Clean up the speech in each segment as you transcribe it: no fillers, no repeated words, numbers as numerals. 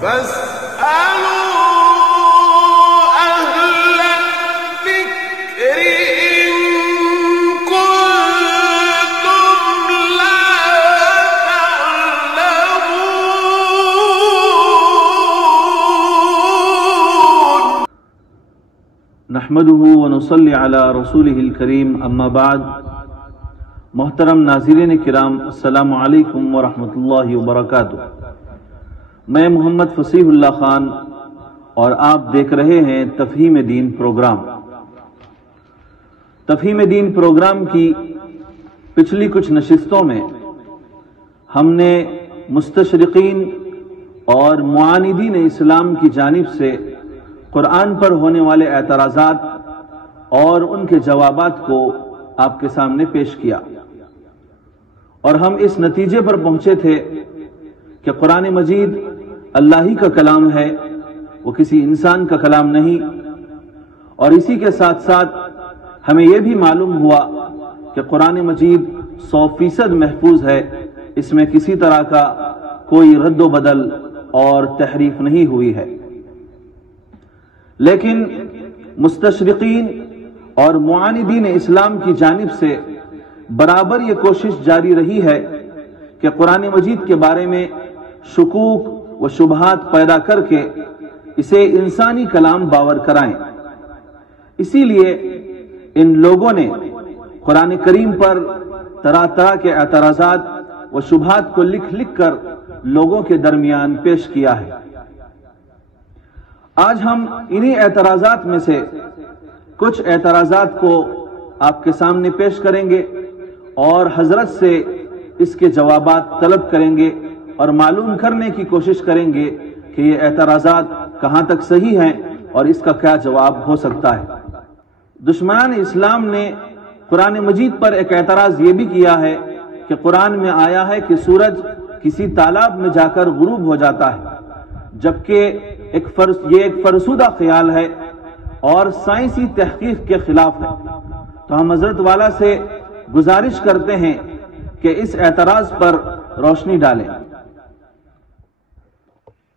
نحمده ونصلي على رسوله الكريم اما بعد. محترم ناظرین کرام، السلام علیکم ورحمۃ اللہ وبرکاتہ. میں محمد فصیح اللہ خان اور آپ دیکھ رہے ہیں تفہیم دین پروگرام. تفہیم دین پروگرام کی پچھلی کچھ نشستوں میں ہم نے مستشرقین اور معاندین اسلام کی جانب سے قرآن پر ہونے والے اعتراضات اور ان کے جوابات کو آپ کے سامنے پیش کیا، اور ہم اس نتیجے پر پہنچے تھے کہ قرآن مجید اللہ ہی کا کلام ہے، وہ کسی انسان کا کلام نہیں. اور اسی کے ساتھ ساتھ ہمیں یہ بھی معلوم ہوا کہ قرآن مجید 100% محفوظ ہے، اس میں کسی طرح کا کوئی رد و بدل اور تحریف نہیں ہوئی ہے. لیکن مستشرقین اور معاندین اسلام کی جانب سے برابر یہ کوشش جاری رہی ہے کہ قرآن مجید کے بارے میں شکوک و شبہات پیدا کر کے اسے انسانی کلام باور کرائیں. اسی لیے ان لوگوں نے قرآن کریم پر طرح طرح کے اعتراضات و شبہات کو لکھ لکھ کر لوگوں کے درمیان پیش کیا ہے. آج ہم انہی اعتراضات میں سے کچھ اعتراضات کو آپ کے سامنے پیش کریں گے اور حضرت سے اس کے جوابات طلب کریں گے اور معلوم کرنے کی کوشش کریں گے کہ یہ اعتراضات کہاں تک صحیح ہیں اور اس کا کیا جواب ہو سکتا ہے. دشمنان اسلام نے قرآن مجید پر ایک اعتراض یہ بھی کیا ہے کہ قرآن میں آیا ہے کہ سورج کسی تالاب میں جا کر غروب ہو جاتا ہے، جبکہ یہ ایک فرسودہ خیال ہے اور سائنسی تحقیق کے خلاف ہے. تو ہم حضرت والا سے گزارش کرتے ہیں کہ اس اعتراض پر روشنی ڈالیں.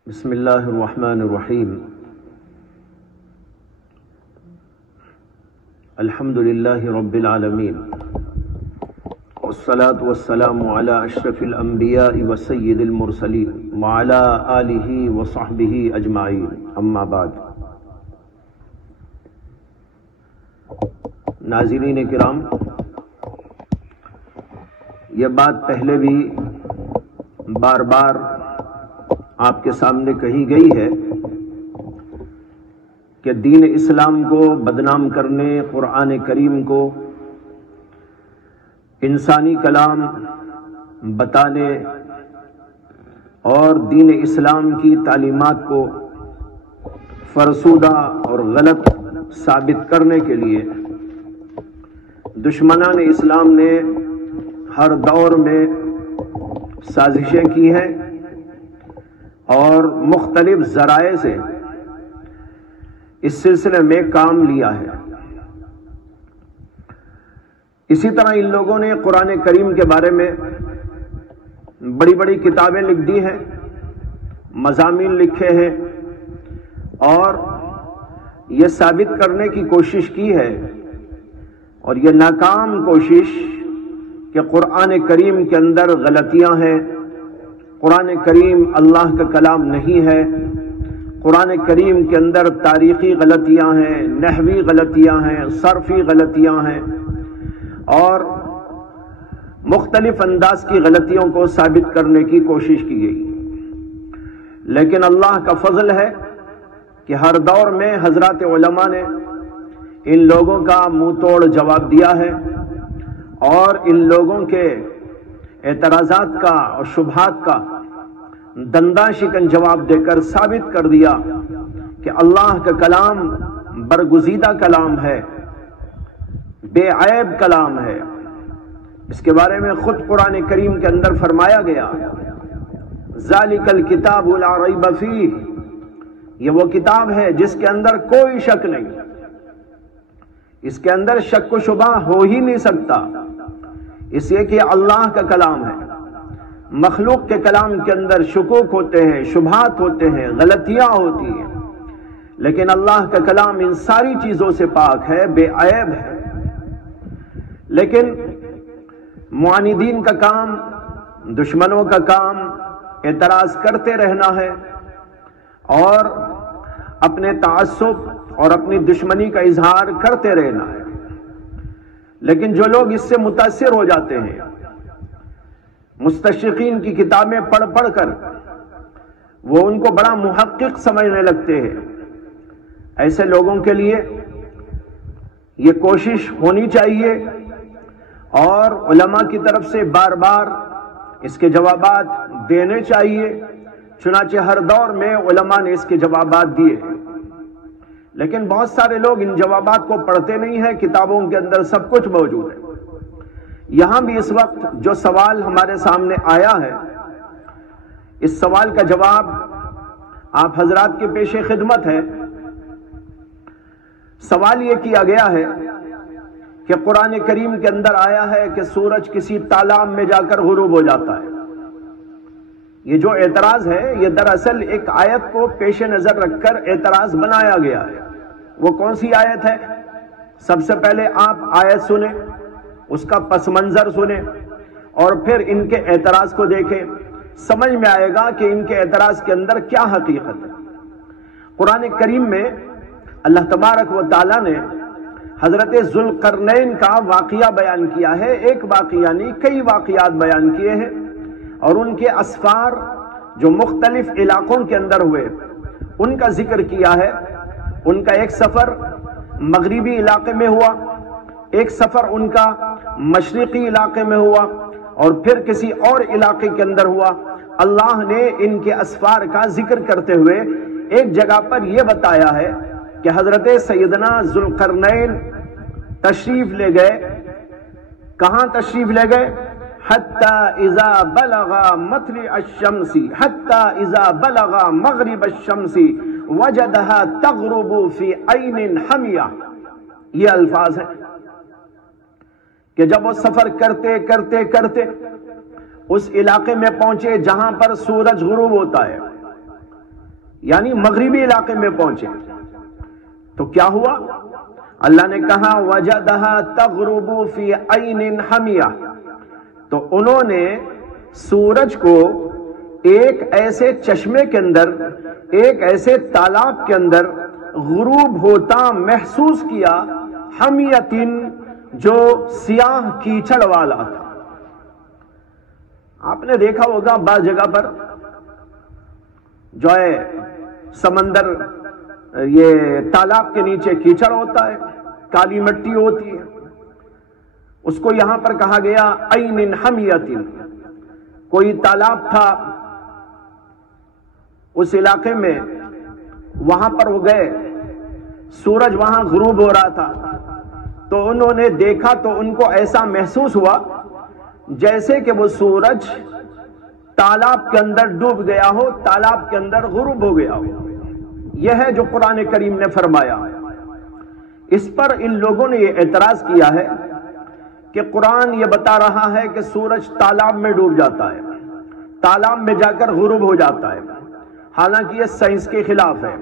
بسم اللہ الرحمن الرحیم. الحمد للہ رب العالمین، والصلاة والسلام على اشرف الانبیاء وسید المرسلین وعلى آلہ وصحبہ اجمعین. اما بعد. ناظرین کرام، یہ بات پہلے بھی بار بار آپ کے سامنے کہی گئی ہے کہ دین اسلام کو بدنام کرنے، قرآن کریم کو انسانی کلام بتانے اور دین اسلام کی تعلیمات کو فرسودہ اور غلط ثابت کرنے کے لیے دشمنان اسلام نے ہر دور میں سازشیں کی ہیں اور مختلف ذرائع سے اس سلسلے میں کام لیا ہے. اسی طرح ان لوگوں نے قرآن کریم کے بارے میں بڑی بڑی کتابیں لکھ دی ہیں، مضامین لکھے ہیں اور یہ ثابت کرنے کی کوشش کی ہے، اور یہ ناکام کوشش کہ قرآن کریم کے اندر غلطیاں ہیں، قرآن کریم اللہ کا کلام نہیں ہے، قرآن کریم کے اندر تاریخی غلطیاں ہیں، نحوی غلطیاں ہیں، صرفی غلطیاں ہیں اور مختلف انداز کی غلطیوں کو ثابت کرنے کی کوشش کی گئی. لیکن اللہ کا فضل ہے کہ ہر دور میں حضرات علماء نے ان لوگوں کا منہ توڑ جواب دیا ہے اور ان لوگوں کے اعتراضات کا اور شبہات کا دنداں شکن جواب دے کر ثابت کر دیا کہ اللہ کا کلام برگزیدہ کلام ہے، بے عیب کلام ہے. اس کے بارے میں خود قرآن کریم کے اندر فرمایا گیا، ذالک الکتاب لا ریب فیہ، یہ وہ کتاب ہے جس کے اندر کوئی شک نہیں، اس کے اندر شک و شبہ ہو ہی نہیں سکتا، اس لیے کہ اللہ کا کلام ہے. مخلوق کے کلام کے اندر شکوک ہوتے ہیں، شبہات ہوتے ہیں، غلطیاں ہوتی ہیں، لیکن اللہ کا کلام ان ساری چیزوں سے پاک ہے، بے عیب ہے۔ لیکن معاندین کا کام، دشمنوں کا کام اعتراض کرتے رہنا ہے اور اپنے تعصب اور اپنی دشمنی کا اظہار کرتے رہنا ہے۔ لیکن جو لوگ اس سے متاثر ہو جاتے ہیں، مستشرقین کی کتابیں پڑھ پڑھ کر وہ ان کو بڑا محقق سمجھنے لگتے ہیں، ایسے لوگوں کے لیے یہ کوشش ہونی چاہیے اور علماء کی طرف سے بار بار اس کے جوابات دینے چاہیے۔ چنانچہ ہر دور میں علماء نے اس کے جوابات دیے، لیکن بہت سارے لوگ ان جوابات کو پڑھتے نہیں ہیں۔ کتابوں کے اندر سب کچھ موجود ہے۔ یہاں بھی اس وقت جو سوال ہمارے سامنے آیا ہے، اس سوال کا جواب آپ حضرات کے پیش خدمت ہے۔ سوال یہ کیا گیا ہے کہ قرآن کریم کے اندر آیا ہے کہ سورج کسی تالاب میں جا کر غروب ہو جاتا ہے۔ یہ جو اعتراض ہے، یہ دراصل ایک آیت کو پیش نظر رکھ کر اعتراض بنایا گیا ہے۔ وہ کون سی آیت ہے؟ سب سے پہلے آپ آیت سنیں، اس کا پس منظر سنیں اور پھر ان کے اعتراض کو دیکھیں، سمجھ میں آئے گا کہ ان کے اعتراض کے اندر کیا حقیقت ہے۔ قرآن کریم میں اللہ تبارک و تعالیٰ نے حضرت ذوالقرنین کا واقعہ بیان کیا ہے۔ ایک واقعہ نہیں، کئی واقعات بیان کیے ہیں، اور ان کے اسفار جو مختلف علاقوں کے اندر ہوئے ان کا ذکر کیا ہے۔ ان کا ایک سفر مغربی علاقے میں ہوا، ایک سفر ان کا مشرقی علاقے میں ہوا، اور پھر کسی اور علاقے کے اندر ہوا۔ اللہ نے ان کے اسفار کا ذکر کرتے ہوئے ایک جگہ پر یہ بتایا ہے کہ حضرت سیدنا ذوالقرنین تشریف لے گئے۔ کہاں تشریف لے گئے؟ حتی اذا بلغ مطلع الشمس حتی اذا بلغ مغرب الشمس وجدها تغرب فی عین حمیہ۔ یہ الفاظ ہیں کہ جب وہ سفر کرتے کرتے کرتے اس علاقے میں پہنچے جہاں پر سورج غروب ہوتا ہے، یعنی مغربی علاقے میں پہنچے، تو کیا ہوا؟ اللہ نے کہا وجدها تغرب فی عین حمیہ، تو انہوں نے سورج کو ایک ایسے چشمے کے اندر، ایک ایسے تالاب کے اندر غروب ہوتا محسوس کیا، حمیتن، جو سیاہ کیچڑ والا تھا۔ آپ نے دیکھا ہوگا بعض جگہ پر جو ہے سمندر، یہ تالاب کے نیچے کیچڑ ہوتا ہے، کالی مٹی ہوتی ہے، اس کو یہاں پر کہا گیا عین حمیتن۔ کوئی تالاب تھا اس علاقے میں، وہاں پر وہ گئے، سورج وہاں غروب ہو رہا تھا، تو انہوں نے دیکھا تو ان کو ایسا محسوس ہوا جیسے کہ وہ سورج تالاب کے اندر ڈوب گیا ہو، تالاب کے اندر غروب ہو گیا ہو۔ یہ ہے جو قرآن کریم نے فرمایا۔ اس پر ان لوگوں نے یہ اعتراض کیا ہے کہ قرآن یہ بتا رہا ہے کہ سورج تالاب میں ڈوب جاتا ہے، تالاب میں جا کر غروب ہو جاتا ہے، حالانکہ یہ سائنس کے خلاف ہے،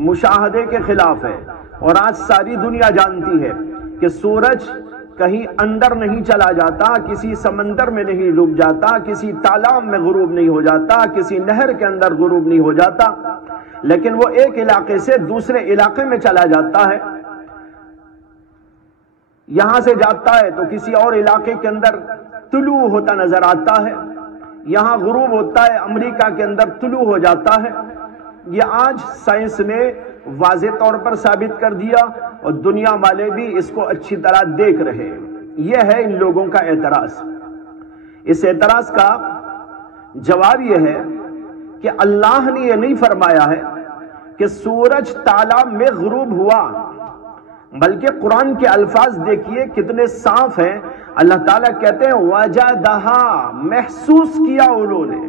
مشاہدے کے خلاف ہے، اور آج ساری دنیا جانتی ہے کہ سورج کہیں اندر نہیں چلا جاتا، کسی سمندر میں نہیں ڈوب جاتا، کسی تالاب میں غروب نہیں ہو جاتا، کسی نہر کے اندر غروب نہیں ہو جاتا، لیکن وہ ایک علاقے سے دوسرے علاقے میں چلا جاتا ہے۔ یہاں سے جاتا ہے تو کسی اور علاقے کے اندر طلوع ہوتا نظر آتا ہے، یہاں غروب ہوتا ہے، امریکہ کے اندر طلوع ہو جاتا ہے۔ یہ آج سائنس نے واضح طور پر ثابت کر دیا، اور دنیا والے بھی اس کو اچھی طرح دیکھ رہے ہیں۔ یہ ہے ان لوگوں کا اعتراض۔ اس اعتراض کا جواب یہ ہے کہ اللہ نے یہ نہیں فرمایا ہے کہ سورج تالاب میں غروب ہوا، بلکہ قرآن کے الفاظ دیکھیے کتنے صاف ہیں۔ اللہ تعالیٰ کہتے ہیں وجدہا، محسوس کیا انہوں نے۔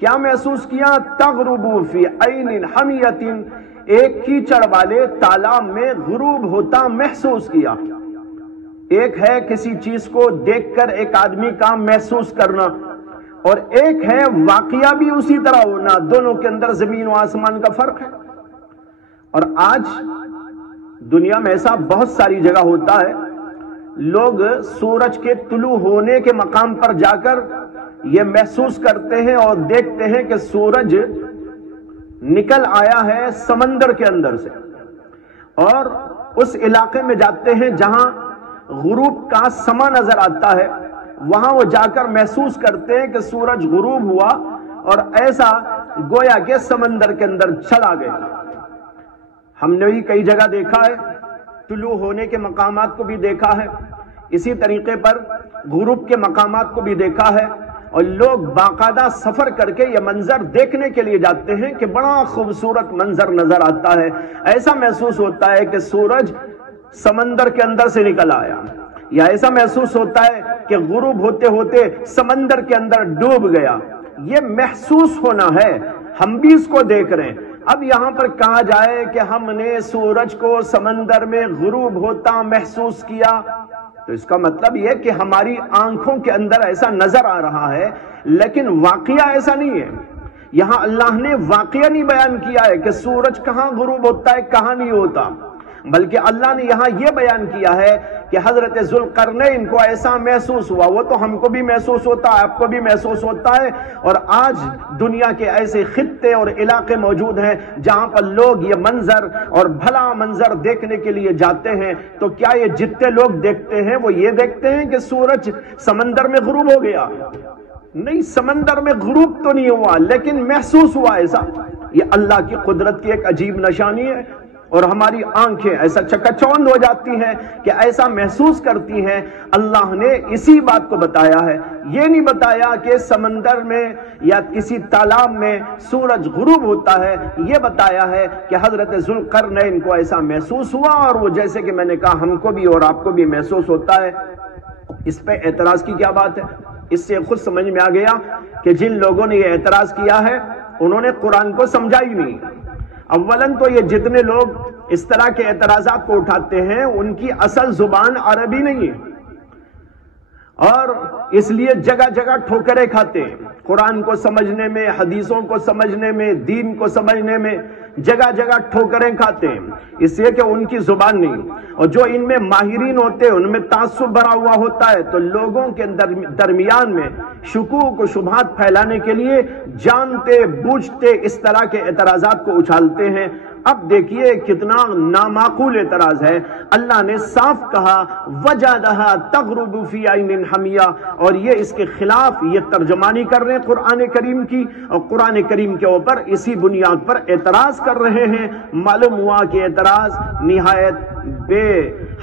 کیا محسوس کیا؟ تغرب فی عین حمیۃ، ایک کیچڑ والے تالاب میں غروب ہوتا محسوس کیا۔ ایک ہے کسی چیز کو دیکھ کر ایک آدمی کا محسوس کرنا، اور ایک ہے واقعہ بھی اسی طرح ہونا. دونوں کے اندر زمین و آسمان کا فرق ہے. اور آج دنیا میں ایسا بہت ساری جگہ ہوتا ہے، لوگ سورج کے طلوع ہونے کے مقام پر جا کر یہ محسوس کرتے ہیں اور دیکھتے ہیں کہ سورج نکل آیا ہے سمندر کے اندر سے، اور اس علاقے میں جاتے ہیں جہاں غروب کا سما نظر آتا ہے. وہاں وہ جا کر محسوس کرتے ہیں کہ سورج غروب ہوا اور ایسا گویا کہ سمندر کے اندر چلا گیا. ہم نے بھی کئی جگہ دیکھا ہے، طلوع ہونے کے مقامات کو بھی دیکھا ہے، اسی طریقے پر غروب کے مقامات کو بھی دیکھا ہے، اور لوگ باقاعدہ سفر کر کے یہ منظر دیکھنے کے لیے جاتے ہیں کہ بڑا خوبصورت منظر نظر آتا ہے. ایسا محسوس ہوتا ہے کہ سورج سمندر کے اندر سے نکل آیا، یا ایسا محسوس ہوتا ہے کہ غروب ہوتے ہوتے سمندر کے اندر ڈوب گیا. یہ محسوس ہونا ہے، ہم بھی اس کو دیکھ رہے ہیں. اب یہاں پر کہا جائے کہ ہم نے سورج کو سمندر میں غروب ہوتا محسوس کیا، تو اس کا مطلب یہ کہ ہماری آنکھوں کے اندر ایسا نظر آ رہا ہے، لیکن واقعہ ایسا نہیں ہے. یہاں اللہ نے واقعہ نہیں بیان کیا ہے کہ سورج کہاں غروب ہوتا ہے کہاں نہیں ہوتا، بلکہ اللہ نے یہاں یہ بیان کیا ہے کہ حضرت ذوالقرنین کو ایسا محسوس ہوا. وہ تو ہم کو بھی محسوس ہوتا ہے، آپ کو بھی محسوس ہوتا ہے. اور آج دنیا کے ایسے خطے اور علاقے موجود ہیں جہاں پر لوگ یہ منظر اور بھلا منظر دیکھنے کے لیے جاتے ہیں. تو کیا یہ جتنے لوگ دیکھتے ہیں وہ یہ دیکھتے ہیں کہ سورج سمندر میں غروب ہو گیا؟ نہیں، سمندر میں غروب تو نہیں ہوا، لیکن محسوس ہوا ایسا. یہ اللہ کی قدرت کی ایک عجیب نشانی ہے، اور ہماری آنکھیں ایسا چکا چوند ہو جاتی ہیں کہ ایسا محسوس کرتی ہیں. اللہ نے اسی بات کو بتایا ہے، یہ نہیں بتایا کہ سمندر میں یا کسی تالاب میں سورج غروب ہوتا ہے. یہ بتایا ہے کہ حضرت ذوالقرنین کو ایسا محسوس ہوا، اور وہ جیسے کہ میں نے کہا ہم کو بھی اور آپ کو بھی محسوس ہوتا ہے. اس پہ اعتراض کی کیا بات ہے؟ اس سے خود سمجھ میں آ گیا کہ جن لوگوں نے یہ اعتراض کیا ہے انہوں نے قرآن کو سمجھا ہی نہیں. اولاً تو یہ جتنے لوگ اس طرح کے اعتراضات کو اٹھاتے ہیں ان کی اصل زبان عربی نہیں ہے، اور اس لیے جگہ جگہ ٹھوکریں کھاتے ہیں. قرآن کو سمجھنے میں، حدیثوں کو سمجھنے میں، دین کو سمجھنے میں جگہ جگہ ٹھوکریں کھاتے ہیں، اس لیے کہ ان کی زبان نہیں. اور جو ان میں ماہرین ہوتے ہیں ان میں تعصب بھرا ہوا ہوتا ہے، تو لوگوں کے درمیان میں شکوک و شبہات پھیلانے کے لیے جانتے بوجھتے اس طرح کے اعتراضات کو اچھالتے ہیں. اب دیکھیے کتنا نامعقول اعتراض ہے. اللہ نے صاف کہا وَجَدَهَا تَغْرُبُ فِي عَيْنٍ حَمِيَّةٍ، اور یہ اس کے خلاف یہ ترجمانی کر رہے ہیں قرآن کریم کی، اور قرآن کریم کے اوپر اسی بنیاد پر اعتراض کر رہے ہیں. معلوم ہوا کہ اعتراض نہایت بے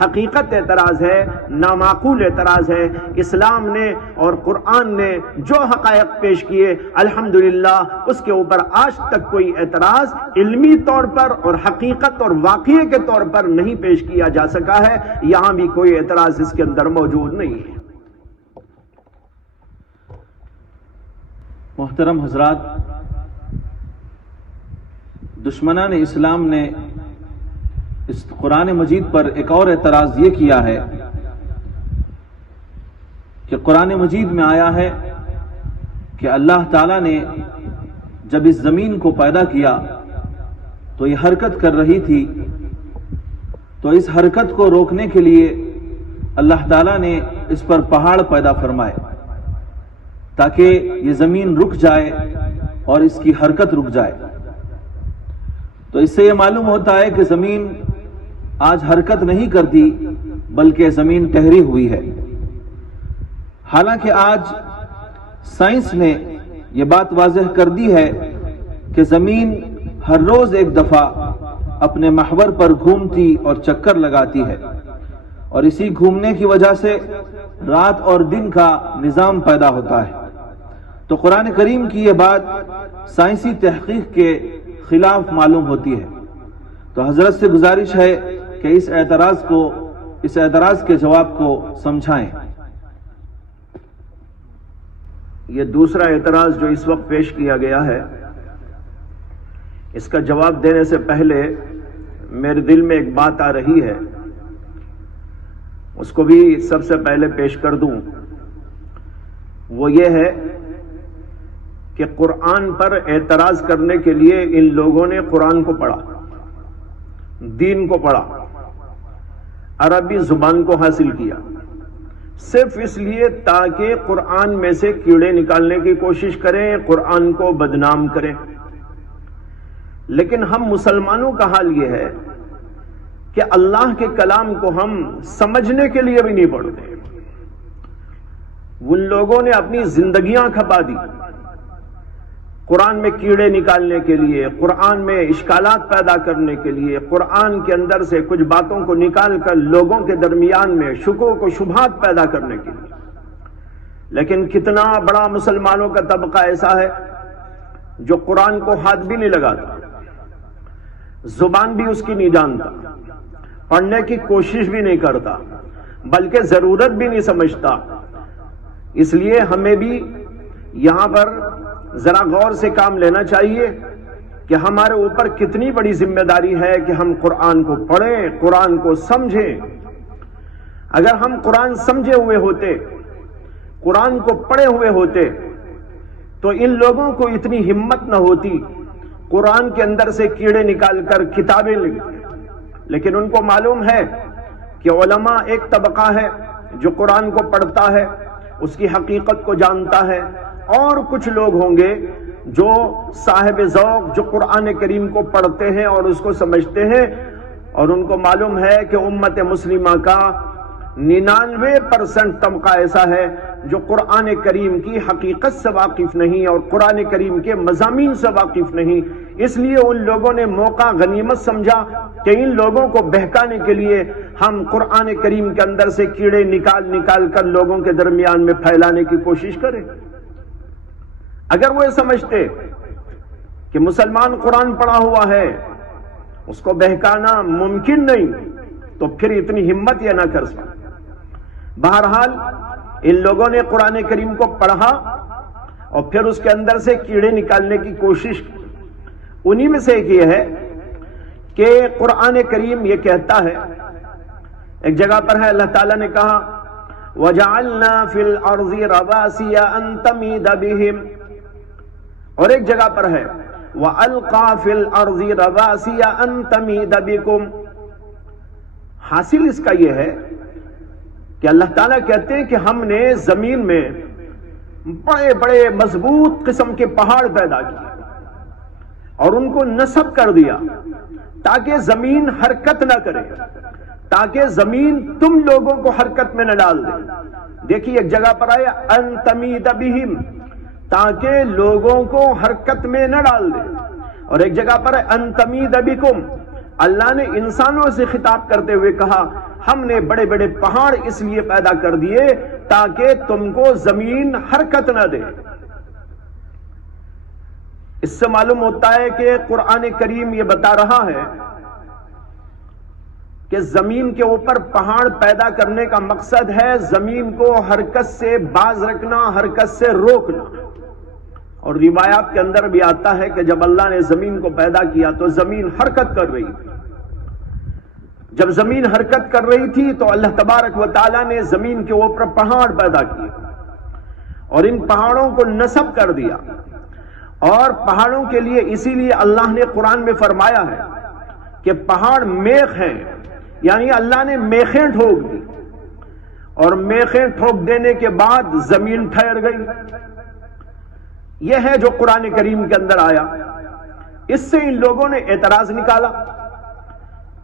حقیقت اعتراض ہے، نامعقول اعتراض ہے. اسلام نے اور قرآن نے جو حقائق پیش کیے الحمدللہ اس کے اوپر آج تک کوئی اعتراض علمی طور پر اور حقیقت اور واقعے کے طور پر نہیں پیش کیا جا سکا ہے. یہاں بھی کوئی اعتراض اس کے اندر موجود نہیں ہے. محترم حضرات، دشمنان اسلام نے اس قرآن مجید پر ایک اور اعتراض یہ کیا ہے کہ قرآن مجید میں آیا ہے کہ اللہ تعالیٰ نے جب اس زمین کو پیدا کیا تو یہ حرکت کر رہی تھی، تو اس حرکت کو روکنے کے لیے اللہ تعالیٰ نے اس پر پہاڑ پیدا فرمائے تاکہ یہ زمین رک جائے اور اس کی حرکت رک جائے. تو اس سے یہ معلوم ہوتا ہے کہ زمین آج حرکت نہیں کرتی بلکہ زمین ٹھہری ہوئی ہے. حالانکہ آج سائنس نے یہ بات واضح کر دی ہے کہ زمین ہر روز ایک دفعہ اپنے محور پر گھومتی اور چکر لگاتی ہے، اور اسی گھومنے کی وجہ سے رات اور دن کا نظام پیدا ہوتا ہے. تو قرآن کریم کی یہ بات سائنسی تحقیق کے خلاف معلوم ہوتی ہے. تو حضرت سے گزارش ہے کہ اس اعتراض کے جواب کو سمجھائیں. یہ دوسرا اعتراض جو اس وقت پیش کیا گیا ہے، اس کا جواب دینے سے پہلے میرے دل میں ایک بات آ رہی ہے اس کو بھی سب سے پہلے پیش کر دوں، وہ یہ ہے کہ قرآن پر اعتراض کرنے کے لیے ان لوگوں نے قرآن کو پڑھا، دین کو پڑھا، عربی زبان کو حاصل کیا، صرف اس لیے تاکہ قرآن میں سے کیڑے نکالنے کی کوشش کریں، قرآن کو بدنام کریں۔ لیکن ہم مسلمانوں کا حال یہ ہے کہ اللہ کے کلام کو ہم سمجھنے کے لیے بھی نہیں پڑھتے۔ ان لوگوں نے اپنی زندگیاں کھپا دی قرآن میں کیڑے نکالنے کے لیے، قرآن میں اشکالات پیدا کرنے کے لیے، قرآن کے اندر سے کچھ باتوں کو نکال کر لوگوں کے درمیان میں شکوک و شبہات پیدا کرنے کے لیے۔ لیکن کتنا بڑا مسلمانوں کا طبقہ ایسا ہے جو قرآن کو ہاتھ بھی نہیں لگاتا، زبان بھی اس کی نہیں جانتا، پڑھنے کی کوشش بھی نہیں کرتا، بلکہ ضرورت بھی نہیں سمجھتا۔ اس لیے ہمیں بھی یہاں پر ذرا غور سے کام لینا چاہیے کہ ہمارے اوپر کتنی بڑی ذمہ داری ہے کہ ہم قرآن کو پڑھیں، قرآن کو سمجھیں۔ اگر ہم قرآن سمجھے ہوئے ہوتے، قرآن کو پڑھے ہوئے ہوتے، تو ان لوگوں کو اتنی ہمت نہ ہوتی قرآن کے اندر سے کیڑے نکال کر کتابیں لکھتے۔ لیکن ان کو معلوم ہے کہ علماء ایک طبقہ ہے جو قرآن کو پڑھتا ہے، اس کی حقیقت کو جانتا ہے، اور کچھ لوگ ہوں گے جو صاحب ذوق، جو قرآن کریم کو پڑھتے ہیں اور اس کو سمجھتے ہیں، اور ان کو معلوم ہے کہ امت مسلمہ کا 99% طبقہ ایسا ہے جو قرآن کریم کی حقیقت سے واقف نہیں اور قرآن کریم کے مضامین سے واقف نہیں۔ اس لیے ان لوگوں نے موقع غنیمت سمجھا کہ ان لوگوں کو بہکانے کے لیے ہم قرآن کریم کے اندر سے کیڑے نکال کر لوگوں کے درمیان میں پھیلانے کی کوشش کریں۔ اگر وہ سمجھتے کہ مسلمان قرآن پڑھا ہوا ہے، اس کو بہکانا ممکن نہیں، تو پھر اتنی ہمت یہ نہ کر سکتے۔ بہرحال ان لوگوں نے قرآن کریم کو پڑھا اور پھر اس کے اندر سے کیڑے نکالنے کی کوشش کی۔ انہی میں سے ایک یہ ہے کہ قرآن کریم یہ کہتا ہے، ایک جگہ پر ہے اللہ تعالیٰ نے کہا وَجَعَلْنَا فِي الْأَرْضِ رَوَاسِيَ أَن تَمِيدَ بِهِمْ، اور ایک جگہ پر ہے وَأَلْقَى فِي الْأَرْضِ رَوَاسِيَ أَن تَمِيدَ بِكُمْ۔ حاصل اس کا یہ ہے کہ اللہ تعالیٰ کہتے ہیں کہ ہم نے زمین میں بڑے بڑے مضبوط قسم کے پہاڑ پیدا کیے اور ان کو نصب کر دیا تاکہ زمین حرکت نہ کرے، تاکہ زمین تم لوگوں کو حرکت میں نہ ڈال دے۔ دیکھیے ایک جگہ پر آیا ان تمید بہم، تاکہ لوگوں کو حرکت میں نہ ڈال دے، اور ایک جگہ پر ہے ان تمید بکم، اللہ نے انسانوں سے خطاب کرتے ہوئے کہا ہم نے بڑے بڑے پہاڑ اس لیے پیدا کر دیے تاکہ تم کو زمین حرکت نہ دے۔ اس سے معلوم ہوتا ہے کہ قرآن کریم یہ بتا رہا ہے کہ زمین کے اوپر پہاڑ پیدا کرنے کا مقصد ہے زمین کو حرکت سے باز رکھنا، حرکت سے روکنا۔ اور روایات کے اندر بھی آتا ہے کہ جب اللہ نے زمین کو پیدا کیا تو زمین حرکت کر رہی تھی۔ جب زمین حرکت کر رہی تھی تو اللہ تبارک و تعالیٰ نے زمین کے اوپر پہاڑ پیدا کیے اور ان پہاڑوں کو نصب کر دیا، اور پہاڑوں کے لیے اسی لیے اللہ نے قرآن میں فرمایا ہے کہ پہاڑ میخ ہیں، یعنی اللہ نے میخیں ٹھوک دی، اور میخیں ٹھوک دینے کے بعد زمین ٹھہر گئی۔ یہ ہے جو قرآن کریم کے اندر آیا۔ اس سے ان لوگوں نے اعتراض نکالا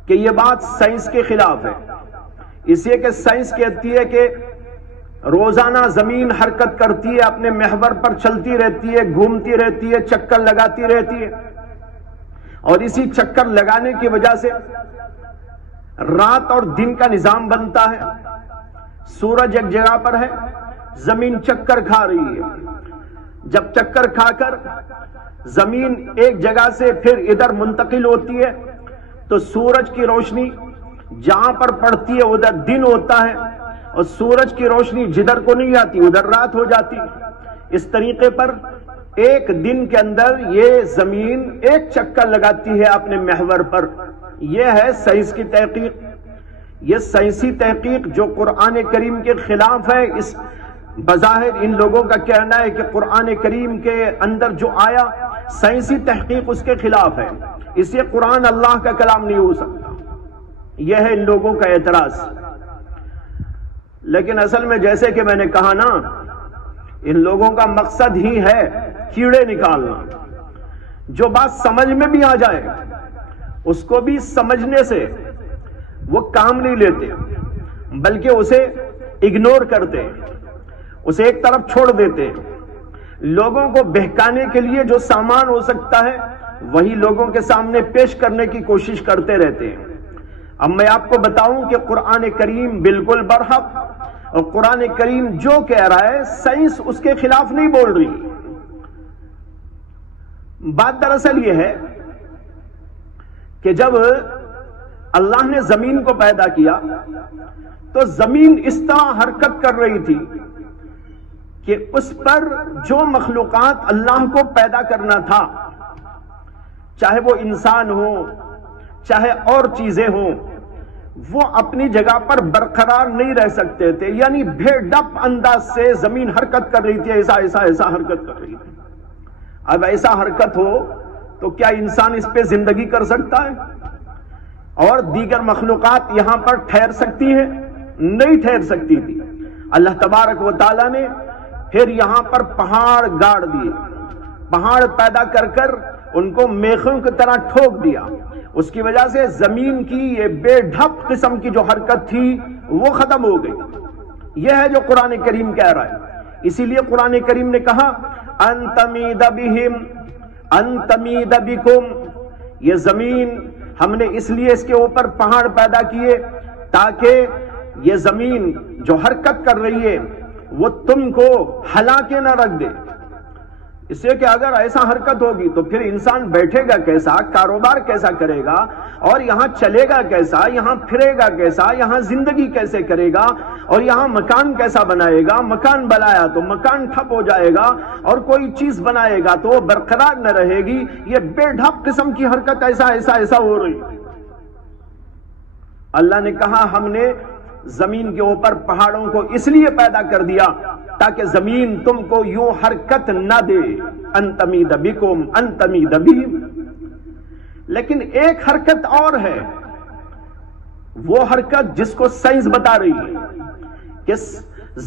کہ یہ بات سائنس کے خلاف ہے، اس لیے کہ سائنس کہتی ہے کہ روزانہ زمین حرکت کرتی ہے، اپنے محور پر چلتی رہتی ہے، گھومتی رہتی ہے، چکر لگاتی رہتی ہے، اور اسی چکر لگانے کی وجہ سے رات اور دن کا نظام بنتا ہے۔ سورج ایک جگہ پر ہے، زمین چکر کھا رہی ہے، جب چکر کھا کر زمین ایک جگہ سے پھر ادھر منتقل ہوتی ہے تو سورج کی روشنی جہاں پر پڑتی ہے ادھر دن ہوتا ہے، اور سورج کی روشنی جدھر کو نہیں آتی ادھر رات ہو جاتی۔ اس طریقے پر ایک دن کے اندر یہ زمین ایک چکر لگاتی ہے اپنے محور پر۔ یہ ہے سائنس کی تحقیق۔ یہ سائنسی تحقیق جو قرآن کریم کے خلاف ہے، اس بظاہر ان لوگوں کا کہنا ہے کہ قرآن کریم کے اندر جو آیا سائنسی تحقیق اس کے خلاف ہے، اس لیے قرآن اللہ کا کلام نہیں ہو سکتا، یہ ہے ان لوگوں کا اعتراض۔ لیکن اصل میں جیسے کہ میں نے کہا نا، ان لوگوں کا مقصد ہی ہے کیڑے نکالنا۔ جو بات سمجھ میں بھی آ جائے اس کو بھی سمجھنے سے وہ کام نہیں لیتے، بلکہ اسے اگنور کرتے، اسے ایک طرف چھوڑ دیتے۔ لوگوں کو بہکانے کے لیے جو سامان ہو سکتا ہے وہی لوگوں کے سامنے پیش کرنے کی کوشش کرتے رہتے ہیں۔ اب میں آپ کو بتاؤں کہ قرآن کریم بالکل برحق، اور قرآن کریم جو کہہ رہا ہے سائنس اس کے خلاف نہیں بول رہی۔ بات دراصل یہ ہے کہ جب اللہ نے زمین کو پیدا کیا تو زمین اس طرح حرکت کر رہی تھی کہ اس پر جو مخلوقات اللہ کو پیدا کرنا تھا، چاہے وہ انسان ہو چاہے اور چیزیں ہوں، وہ اپنی جگہ پر برقرار نہیں رہ سکتے تھے، یعنی بے ڈپ انداز سے زمین حرکت کر رہی تھی، ایسا حرکت کر رہی تھی۔ اب ایسا حرکت ہو تو کیا انسان اس پہ زندگی کر سکتا ہے؟ اور دیگر مخلوقات یہاں پر ٹھہر سکتی ہیں؟ نہیں ٹھہر سکتی تھی۔ اللہ تبارک و تعالیٰ نے پھر یہاں پر پہاڑ گاڑ دیے، پہاڑ پیدا کر کر ان کو میخوں کی طرح ٹھوک دیا۔ اس کی وجہ سے زمین کی یہ بے ڈھپ قسم کی جو حرکت تھی وہ ختم ہو گئی۔ یہ ہے جو قرآن کریم کہہ رہا ہے۔ اسی لیے قرآن کریم نے کہا ان تمید بہم ان تمید بکم، یہ زمین ہم نے اس لیے اس کے اوپر پہاڑ پیدا کیے تاکہ یہ زمین جو حرکت کر رہی ہے وہ تم کو ہلا کے نہ رکھ دے۔ اس سے کہ اگر ایسا حرکت ہوگی تو پھر انسان بیٹھے گا کیسا، کاروبار کیسا کرے گا، اور یہاں چلے گا کیسا، یہاں پھرے گا کیسا، یہاں زندگی کیسے کرے گا، اور یہاں مکان کیسا بنائے گا۔ مکان بنایا تو مکان ٹھپ ہو جائے گا، اور کوئی چیز بنائے گا تو وہ برقرار نہ رہے گی۔ یہ بے ڈھپ قسم کی حرکت ایسا ہو رہی۔ اللہ نے کہا ہم نے زمین کے اوپر پہاڑوں کو اس لیے پیدا کر دیا تاکہ زمین تم کو یوں حرکت نہ دے۔ ان تمید بکم ان تمید بہم۔ لیکن ایک حرکت اور ہے، وہ حرکت جس کو سائنس بتا رہی ہے کہ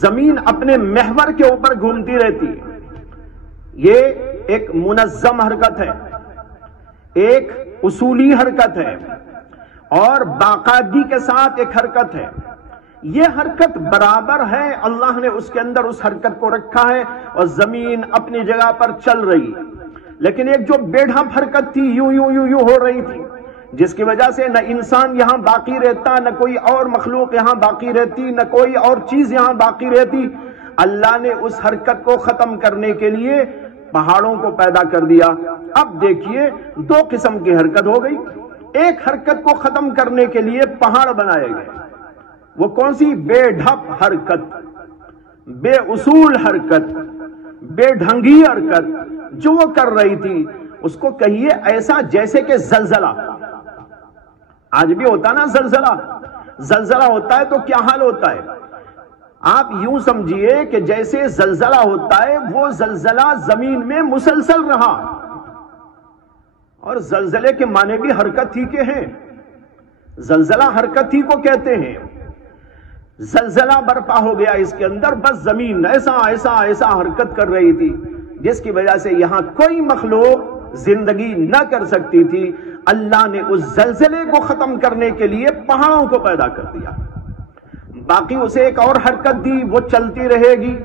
زمین اپنے محور کے اوپر گھومتی رہتی ہے۔ یہ ایک منظم حرکت ہے، ایک اصولی حرکت ہے، اور باقاعدگی کے ساتھ ایک حرکت ہے۔ یہ حرکت برابر ہے، اللہ نے اس کے اندر اس حرکت کو رکھا ہے اور زمین اپنی جگہ پر چل رہی ہے۔ لیکن ایک جو بے ڈھپ حرکت تھی، یوں یوں یوں یوں ہو رہی تھی، جس کی وجہ سے نہ انسان یہاں باقی رہتا، نہ کوئی اور مخلوق یہاں باقی رہتی، نہ کوئی اور چیز یہاں باقی رہتی۔ اللہ نے اس حرکت کو ختم کرنے کے لیے پہاڑوں کو پیدا کر دیا۔ اب دیکھیے دو قسم کی حرکت ہو گئی۔ ایک حرکت کو ختم کرنے کے لیے پہاڑ بنائے گئے، وہ کون سی؟ بے ڈھپ حرکت، بے اصول حرکت، بے ڈھنگی حرکت جو وہ کر رہی تھی، اس کو کہیے ایسا جیسے کہ زلزلہ۔ آج بھی ہوتا نا زلزلہ، زلزلہ ہوتا ہے تو کیا حال ہوتا ہے؟ آپ یوں سمجھیے کہ جیسے زلزلہ ہوتا ہے وہ زلزلہ زمین میں مسلسل رہا، اور زلزلے کے معنی بھی حرکت ہی کے ہیں۔ زلزلہ حرکت ہی کو کہتے ہیں۔ زلزلہ برپا ہو گیا اس کے اندر، بس زمین ایسا حرکت کر رہی تھی جس کی وجہ سے یہاں کوئی مخلوق زندگی نہ کر سکتی تھی۔ اللہ نے اس زلزلے کو ختم کرنے کے لیے پہاڑوں کو پیدا کر دیا۔ باقی اسے ایک اور حرکت دی، وہ چلتی رہے گی،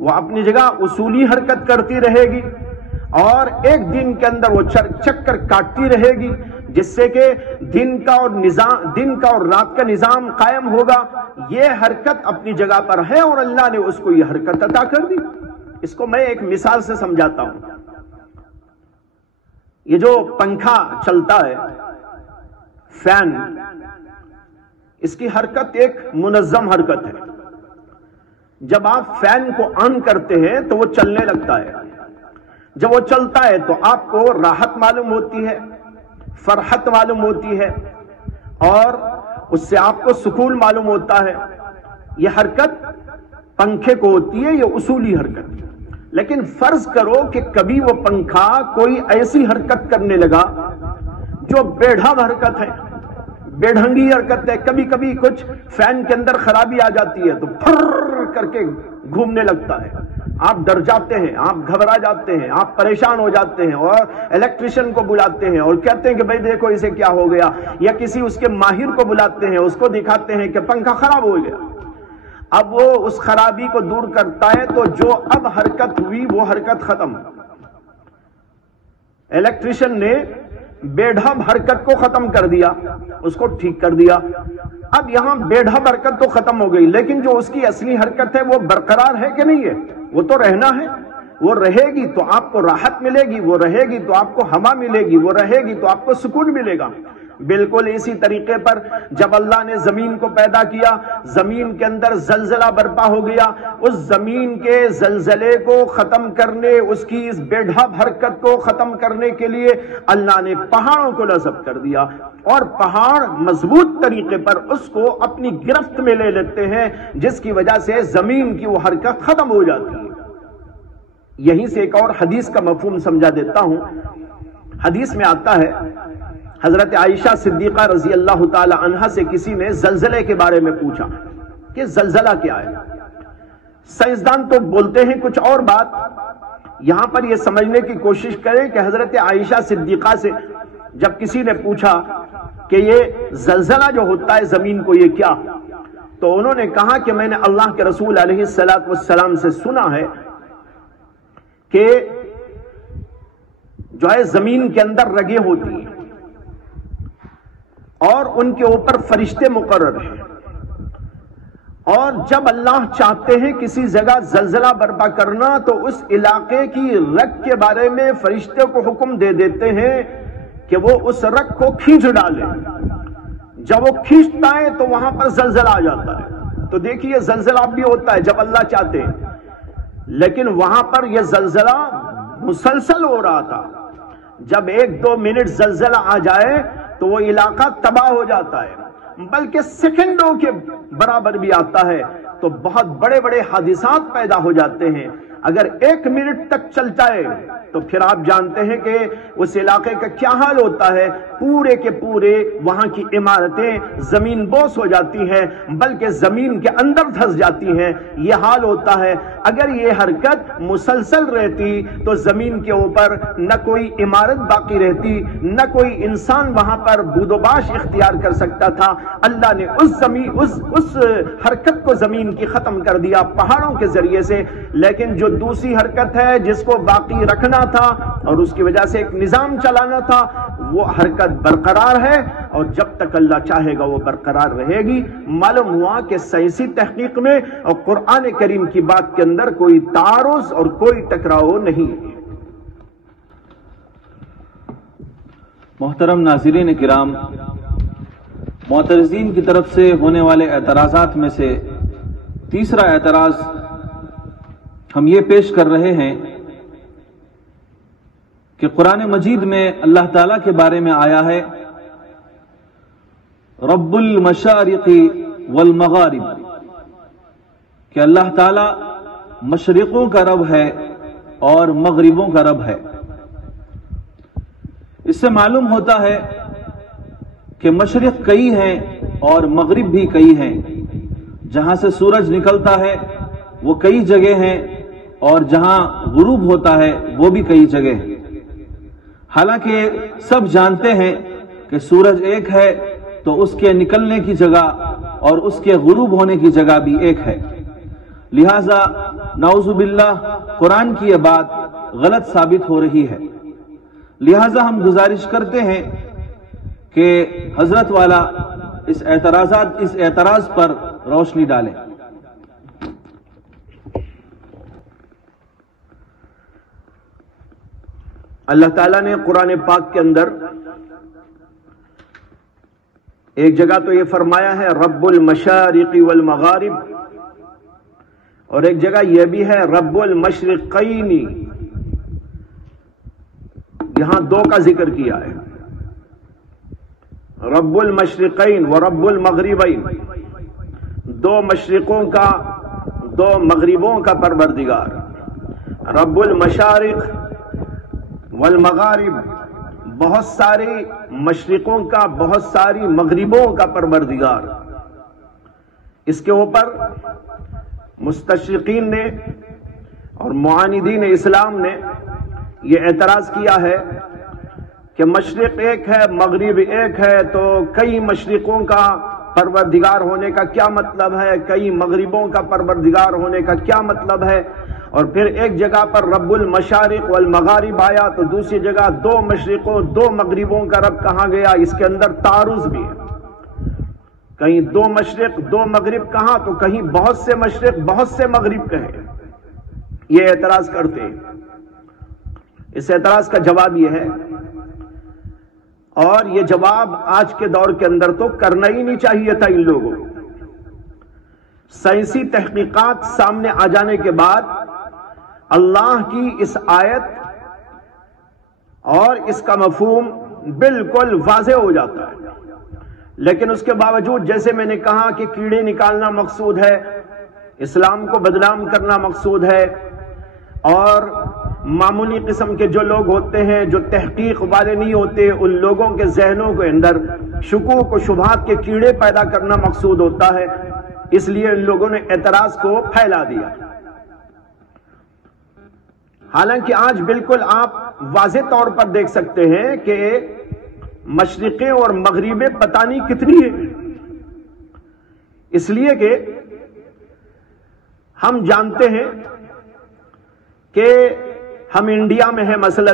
وہ اپنی جگہ اصولی حرکت کرتی رہے گی، اور ایک دن کے اندر وہ چکر کاٹتی رہے گی، جس سے کہ دن کا اور رات کا نظام قائم ہوگا۔ یہ حرکت اپنی جگہ پر ہے اور اللہ نے اس کو یہ حرکت عطا کر دی۔ اس کو میں ایک مثال سے سمجھاتا ہوں۔ یہ جو پنکھا چلتا ہے، فین، اس کی حرکت ایک منظم حرکت ہے۔ جب آپ فین کو آن کرتے ہیں تو وہ چلنے لگتا ہے۔ جب وہ چلتا ہے تو آپ کو راحت معلوم ہوتی ہے، فرحت معلوم ہوتی ہے، اور اس سے آپ کو سکون معلوم ہوتا ہے. یہ حرکت پنکھے کو ہوتی ہے، یہ اصولی حرکت. لیکن فرض کرو کہ کبھی وہ پنکھا کوئی ایسی حرکت کرنے لگا جو بے ڈھنگ حرکت ہے، بے ڈھنگی حرکت ہے. کبھی کبھی کچھ فین کے اندر خرابی آ جاتی ہے تو پھر کر کے گھومنے لگتا ہے. آپ ڈر جاتے ہیں، آپ گھبرا جاتے ہیں، آپ پریشان ہو جاتے ہیں اور الیکٹریشین کو بلاتے ہیں اور کہتے ہیں کہ بھائی دیکھو اسے کیا ہو گیا، یا کسی اس کے ماہر کو بلاتے ہیں، اس کو دکھاتے ہیں کہ پنکھا خراب ہو گیا. اب وہ اس خرابی کو دور کرتا ہے تو جو اب حرکت ہوئی وہ حرکت ختم. الیکٹریشین نے بے ڈھب حرکت کو ختم کر دیا، اس کو ٹھیک کر دیا. اب یہاں بے ڈھب حرکت تو ختم ہو گئی، لیکن جو اس کی اصلی حرکت ہے وہ برقرار ہے کہ نہیں ہے؟ وہ تو رہنا ہے. وہ رہے گی تو آپ کو راحت ملے گی، وہ رہے گی تو آپ کو ہوا ملے گی، وہ رہے گی تو آپ کو سکون ملے گا. بالکل اسی طریقے پر جب اللہ نے زمین کو پیدا کیا، زمین کے اندر زلزلہ برپا ہو گیا. اس زمین کے زلزلے کو ختم کرنے، اس کی اس بے ڈھب حرکت کو ختم کرنے کے لیے اللہ نے پہاڑوں کو نصب کر دیا، اور پہاڑ مضبوط طریقے پر اس کو اپنی گرفت میں لے لیتے ہیں، جس کی وجہ سے زمین کی وہ حرکت ختم ہو جاتی ہے. یہیں سے ایک اور حدیث کا مفہوم سمجھا دیتا ہوں. حدیث میں آتا ہے، حضرت عائشہ صدیقہ رضی اللہ تعالی عنہا سے کسی نے زلزلے کے بارے میں پوچھا کہ زلزلہ کیا ہے. سائنسدان تو بولتے ہیں کچھ اور بات. یہاں پر یہ سمجھنے کی کوشش کریں کہ حضرت عائشہ صدیقہ سے جب کسی نے پوچھا کہ یہ زلزلہ جو ہوتا ہے زمین کو یہ کیا، تو انہوں نے کہا کہ میں نے اللہ کے رسول علیہ السلام سے سنا ہے کہ جو ہے زمین کے اندر رگیں ہوتی ہیں اور ان کے اوپر فرشتے مقرر ہیں، اور جب اللہ چاہتے ہیں کسی جگہ زلزلہ برپا کرنا تو اس علاقے کی رگ کے بارے میں فرشتے کو حکم دے دیتے ہیں کہ وہ اس رگ کو کھینچ ڈالے. جب وہ کھینچتا ہے تو وہاں پر زلزلہ آ جاتا ہے. تو دیکھیے زلزلہ بھی ہوتا ہے جب اللہ چاہتے ہیں، لیکن وہاں پر یہ زلزلہ مسلسل ہو رہا تھا. جب 1-2 منٹ زلزلہ آ جائے تو وہ علاقہ تباہ ہو جاتا ہے، بلکہ سیکنڈوں کے برابر بھی آتا ہے تو بہت بڑے بڑے حادثات پیدا ہو جاتے ہیں. اگر 1 منٹ تک چل جائے تو پھر آپ جانتے ہیں کہ اس علاقے کا کیا حال ہوتا ہے. پورے کے پورے وہاں کی عمارتیں زمین بوس ہو جاتی ہیں، بلکہ زمین کے اندر دھس جاتی ہیں. یہ حال ہوتا ہے. اگر یہ حرکت مسلسل رہتی تو زمین کے اوپر نہ کوئی عمارت باقی رہتی، نہ کوئی انسان وہاں پر بود و باش اختیار کر سکتا تھا. اللہ نے اس حرکت کو زمین کی ختم کر دیا پہاڑوں کے ذریعے سے. لیکن جو دوسری حرکت ہے جس کو باقی رکھنا تھا اور اس کی وجہ سے ایک نظام چلانا تھا، وہ حرکت برقرار ہے اور جب تک اللہ چاہے گا وہ برقرار رہے گی. معلوم ہوا کہ سائنسی تحقیق میں اور قرآن کریم کی بات کے اندر کوئی تعارض اور کوئی ٹکراؤ نہیں. محترم ناظرین کرام، معترضین کی طرف سے ہونے والے اعتراضات میں سے تیسرا اعتراض ہم یہ پیش کر رہے ہیں کہ قرآن مجید میں اللہ تعالیٰ کے بارے میں آیا ہے رب المشارق والمغارب، کہ اللہ تعالیٰ مشرقوں کا رب ہے اور مغربوں کا رب ہے. اس سے معلوم ہوتا ہے کہ مشرق کئی ہیں اور مغرب بھی کئی ہیں. جہاں سے سورج نکلتا ہے وہ کئی جگہ ہیں اور جہاں غروب ہوتا ہے وہ بھی کئی جگہ ہیں. حالانکہ سب جانتے ہیں کہ سورج ایک ہے تو اس کے نکلنے کی جگہ اور اس کے غروب ہونے کی جگہ بھی ایک ہے. لہذا نعوذ باللہ قرآن کی یہ بات غلط ثابت ہو رہی ہے. لہذا ہم گزارش کرتے ہیں کہ حضرت والا اس اعتراض پر روشنی ڈالیں. اللہ تعالیٰ نے قرآن پاک کے اندر ایک جگہ تو یہ فرمایا ہے رب المشارق والمغارب، اور ایک جگہ یہ بھی ہے رب المشرقین. یہاں 2 کا ذکر کیا ہے. رب المشرقین و رب المغربین، دو مشرقوں کا دو مغربوں کا پروردگار، رب المشارق والمغارب، بہت ساری مشرقوں کا بہت ساری مغربوں کا پروردگار۔ اس کے اوپر مستشرقین نے اور معاندین اسلام نے یہ اعتراض کیا ہے کہ مشرق ایک ہے مغرب ایک ہے، تو کئی مشرقوں کا پروردگار ہونے کا کیا مطلب ہے، کئی مغربوں کا پروردگار ہونے کا کیا مطلب ہے؟ اور پھر ایک جگہ پر رب المشارق والمغارب آیا تو دوسری جگہ دو مشرقوں دو مغربوں کا رب کہاں گیا؟ اس کے اندر تعارض بھی ہے، کہیں دو مشرق دو مغرب کہاں، تو کہیں بہت سے مشرق بہت سے مغرب کہیں۔ یہ اعتراض کرتے ہیں۔ اس اعتراض کا جواب یہ ہے، اور یہ جواب آج کے دور کے اندر تو کرنا ہی نہیں چاہیے تھا ان لوگوں کو۔ سائنسی تحقیقات سامنے آ جانے کے بعد اللہ کی اس آیت اور اس کا مفہوم بالکل واضح ہو جاتا ہے، لیکن اس کے باوجود جیسے میں نے کہا کہ کیڑے نکالنا مقصود ہے، اسلام کو بدنام کرنا مقصود ہے، اور معمولی قسم کے جو لوگ ہوتے ہیں جو تحقیق والے نہیں ہوتے، ان لوگوں کے ذہنوں کے اندر شکوک و شبہات کے کیڑے پیدا کرنا مقصود ہوتا ہے، اس لیے ان لوگوں نے اعتراض کو پھیلا دیا۔ حالانکہ آج بالکل آپ واضح طور پر دیکھ سکتے ہیں کہ مشرقیں اور مغربیں پتہ نہیں کتنی ہیں، اس لیے کہ ہم جانتے ہیں کہ ہم انڈیا میں ہیں، مثلا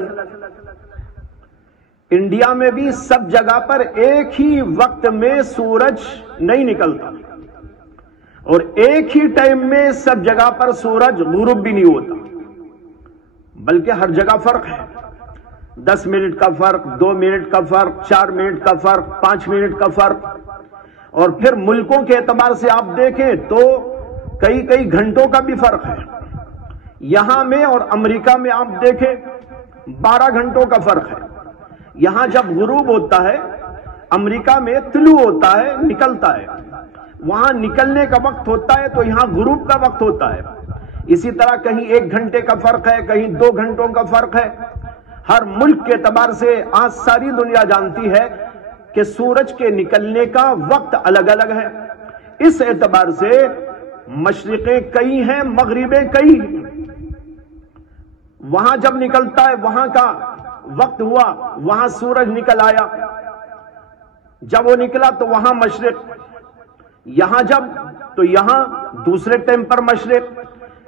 انڈیا میں بھی سب جگہ پر ایک ہی وقت میں سورج نہیں نکلتا، اور ایک ہی ٹائم میں سب جگہ پر سورج غروب بھی نہیں ہوتا، بلکہ ہر جگہ فرق ہے۔ 10 منٹ کا فرق، 2 منٹ کا فرق، 4 منٹ کا فرق، 5 منٹ کا فرق، اور پھر ملکوں کے اعتبار سے آپ دیکھیں تو کئی گھنٹوں کا بھی فرق ہے۔ یہاں میں اور امریکہ میں آپ دیکھیں 12 گھنٹوں کا فرق ہے۔ یہاں جب غروب ہوتا ہے، امریکہ میں طلوع ہوتا ہے، نکلتا ہے، وہاں نکلنے کا وقت ہوتا ہے تو یہاں غروب کا وقت ہوتا ہے۔ اسی طرح کہیں 1 گھنٹے کا فرق ہے، کہیں 2 گھنٹوں کا فرق ہے۔ ہر ملک کے اعتبار سے آج ساری دنیا جانتی ہے کہ سورج کے نکلنے کا وقت الگ الگ ہے۔ اس اعتبار سے مشرقیں کئی ہیں، مغربیں کئی ہیں۔ وہاں جب نکلتا ہے وہاں کا وقت ہوا، وہاں سورج نکل آیا، جب وہ نکلا تو وہاں مشرق، یہاں جب تو یہاں دوسرے ٹائم پر مشرق،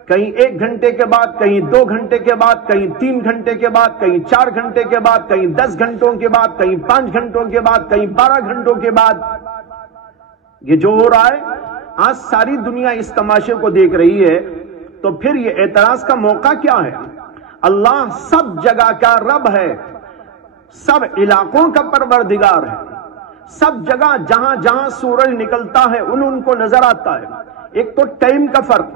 کہیں 1 گھنٹے کے بعد، کہیں 2 گھنٹے کے بعد، کہیں 3 گھنٹے کے بعد، کہیں 4 گھنٹے کے بعد، کہیں 10 گھنٹوں کے بعد، کہیں 5 گھنٹوں کے بعد، کہیں 12 گھنٹوں کے بعد۔ یہ جو ہو رہا ہے آج ساری دنیا اس تماشے کو دیکھ رہی ہے، تو پھر یہ اعتراض کا موقع کیا ہے؟ اللہ سب جگہ کا رب ہے، سب علاقوں کا پروردگار ہے، سب جگہ جہاں جہاں سورج نکلتا ہے ان کو نظر آتا ہے۔ ایک تو ٹائم کا فرق،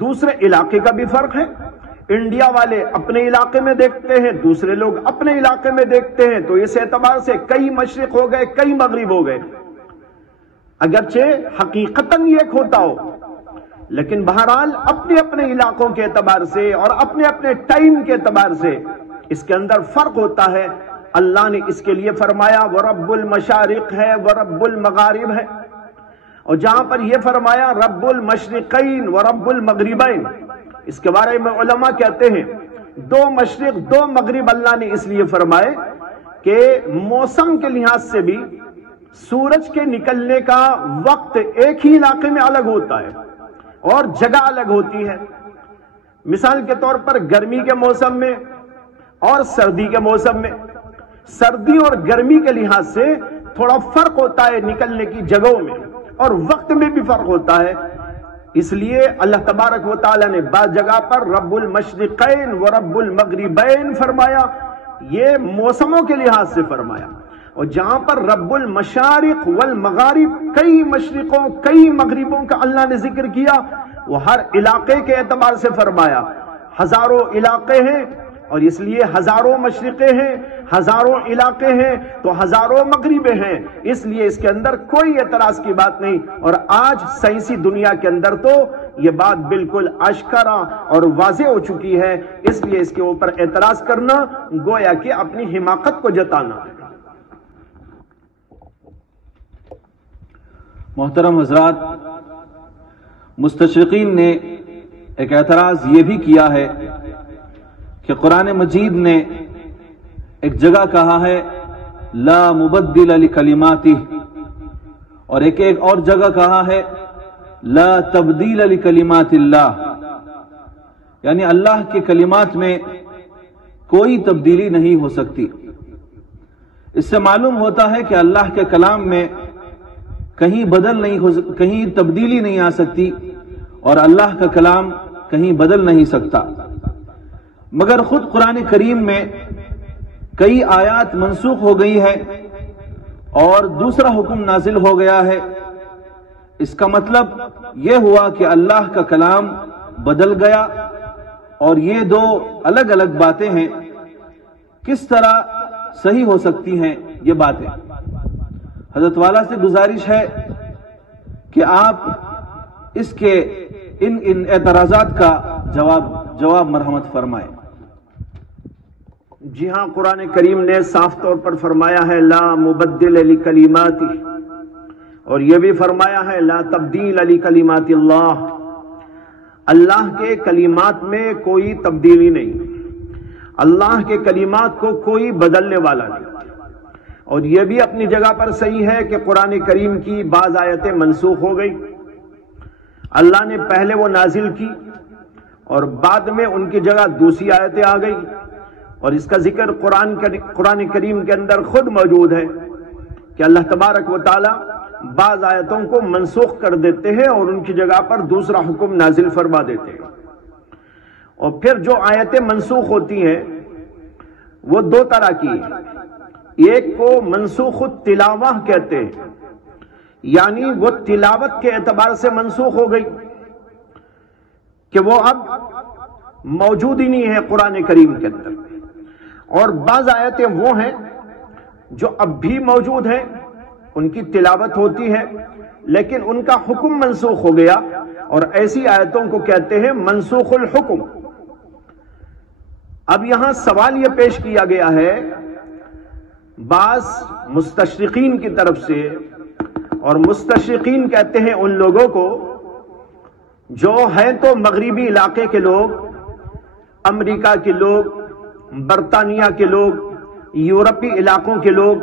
دوسرے علاقے کا بھی فرق ہے۔ انڈیا والے اپنے علاقے میں دیکھتے ہیں، دوسرے لوگ اپنے علاقے میں دیکھتے ہیں، تو اس اعتبار سے کئی مشرق ہو گئے، کئی مغرب ہو گئے، اگرچہ حقیقتاً یہ ایک ہوتا ہو، لیکن بہرحال اپنے اپنے علاقوں کے اعتبار سے اور اپنے اپنے ٹائم کے اعتبار سے اس کے اندر فرق ہوتا ہے۔ اللہ نے اس کے لیے فرمایا وَرَبُّ الْمَشَارِقِ ہے، وَرَبُّ الْمَغَارِبِ ہے، اور جہاں پر یہ فرمایا رب المشرقین ورب المغربین، اس کے بارے میں علماء کہتے ہیں 2 مشرق 2 مغرب اللہ نے اس لیے فرمائے کہ موسم کے لحاظ سے بھی سورج کے نکلنے کا وقت ایک ہی علاقے میں الگ ہوتا ہے اور جگہ الگ ہوتی ہے۔ مثال کے طور پر گرمی کے موسم میں اور سردی کے موسم میں، سردی اور گرمی کے لحاظ سے تھوڑا فرق ہوتا ہے نکلنے کی جگہوں میں، اور وقت میں بھی فرق ہوتا ہے۔ اس لیے اللہ تبارک و تعالی نے بعض جگہ پر رب المشرقین و رب المغربین فرمایا، یہ موسموں کے لحاظ سے فرمایا، اور جہاں پر رب المشارق والمغارب، کئی مشرقوں کئی مغربوں کا اللہ نے ذکر کیا، وہ ہر علاقے کے اعتبار سے فرمایا۔ ہزاروں علاقے ہیں اور اس لیے ہزاروں مشرقیں ہیں، ہزاروں علاقے ہیں تو ہزاروں مغربیں ہیں، اس لیے اس کے اندر کوئی اعتراض کی بات نہیں۔ اور آج سائنسی دنیا کے اندر تو یہ بات بالکل آشکارا اور واضح ہو چکی ہے، اس لیے اس کے اوپر اعتراض کرنا گویا کہ اپنی حماقت کو جتانا ہے۔ محترم حضرات، مستشرقین نے ایک اعتراض یہ بھی کیا ہے کہ قرآن مجید نے ایک جگہ کہا ہے لا مبدل لکلماتہ، اور ایک اور جگہ کہا ہے لا تبدیل لکلمات اللہ، یعنی اللہ کے کلمات میں کوئی تبدیلی نہیں ہو سکتی۔ اس سے معلوم ہوتا ہے کہ اللہ کے کلام میں کہیں تبدیلی نہیں آ سکتی اور اللہ کا کلام کہیں بدل نہیں سکتا۔ مگر خود قرآن کریم میں کئی آیات منسوخ ہو گئی ہے اور دوسرا حکم نازل ہو گیا ہے۔ اس کا مطلب یہ ہوا کہ اللہ کا کلام بدل گیا، اور یہ دو الگ الگ باتیں ہیں۔ کس طرح صحیح ہو سکتی ہیں یہ باتیں؟ حضرت والا سے گزارش ہے کہ آپ اس کے ان اعتراضات کا جواب مرحمت فرمائیں۔ جی ہاں، قرآن کریم نے صاف طور پر فرمایا ہے لا مبدل لکلماتہ، اور یہ بھی فرمایا ہے لا تبدیل لکلمات اللہ، اللہ کے کلمات میں کوئی تبدیلی نہیں، اللہ کے کلمات کو کوئی بدلنے والا نہیں۔ اور یہ بھی اپنی جگہ پر صحیح ہے کہ قرآن کریم کی بعض آیتیں منسوخ ہو گئی، اللہ نے پہلے وہ نازل کی اور بعد میں ان کی جگہ دوسری آیتیں آ گئی، اور اس کا ذکر قرآن کریم کے اندر خود موجود ہے کہ اللہ تبارک و تعالی بعض آیتوں کو منسوخ کر دیتے ہیں اور ان کی جگہ پر دوسرا حکم نازل فرما دیتے ہیں۔ اور پھر جو آیتیں منسوخ ہوتی ہیں وہ دو طرح کی ہیں، ایک کو منسوخ التلاوہ کہتے ہیں، یعنی وہ تلاوت کے اعتبار سے منسوخ ہو گئی کہ وہ اب موجود ہی نہیں ہے قرآن کریم کے اندر، اور بعض آیتیں وہ ہیں جو اب بھی موجود ہیں، ان کی تلاوت ہوتی ہے لیکن ان کا حکم منسوخ ہو گیا، اور ایسی آیتوں کو کہتے ہیں منسوخ الحکم۔ اب یہاں سوال یہ پیش کیا گیا ہے بعض مستشرقین کی طرف سے، اور مستشرقین کہتے ہیں ان لوگوں کو جو ہیں تو مغربی علاقے کے لوگ، امریکہ کے لوگ، برطانیہ کے لوگ، یورپی علاقوں کے لوگ،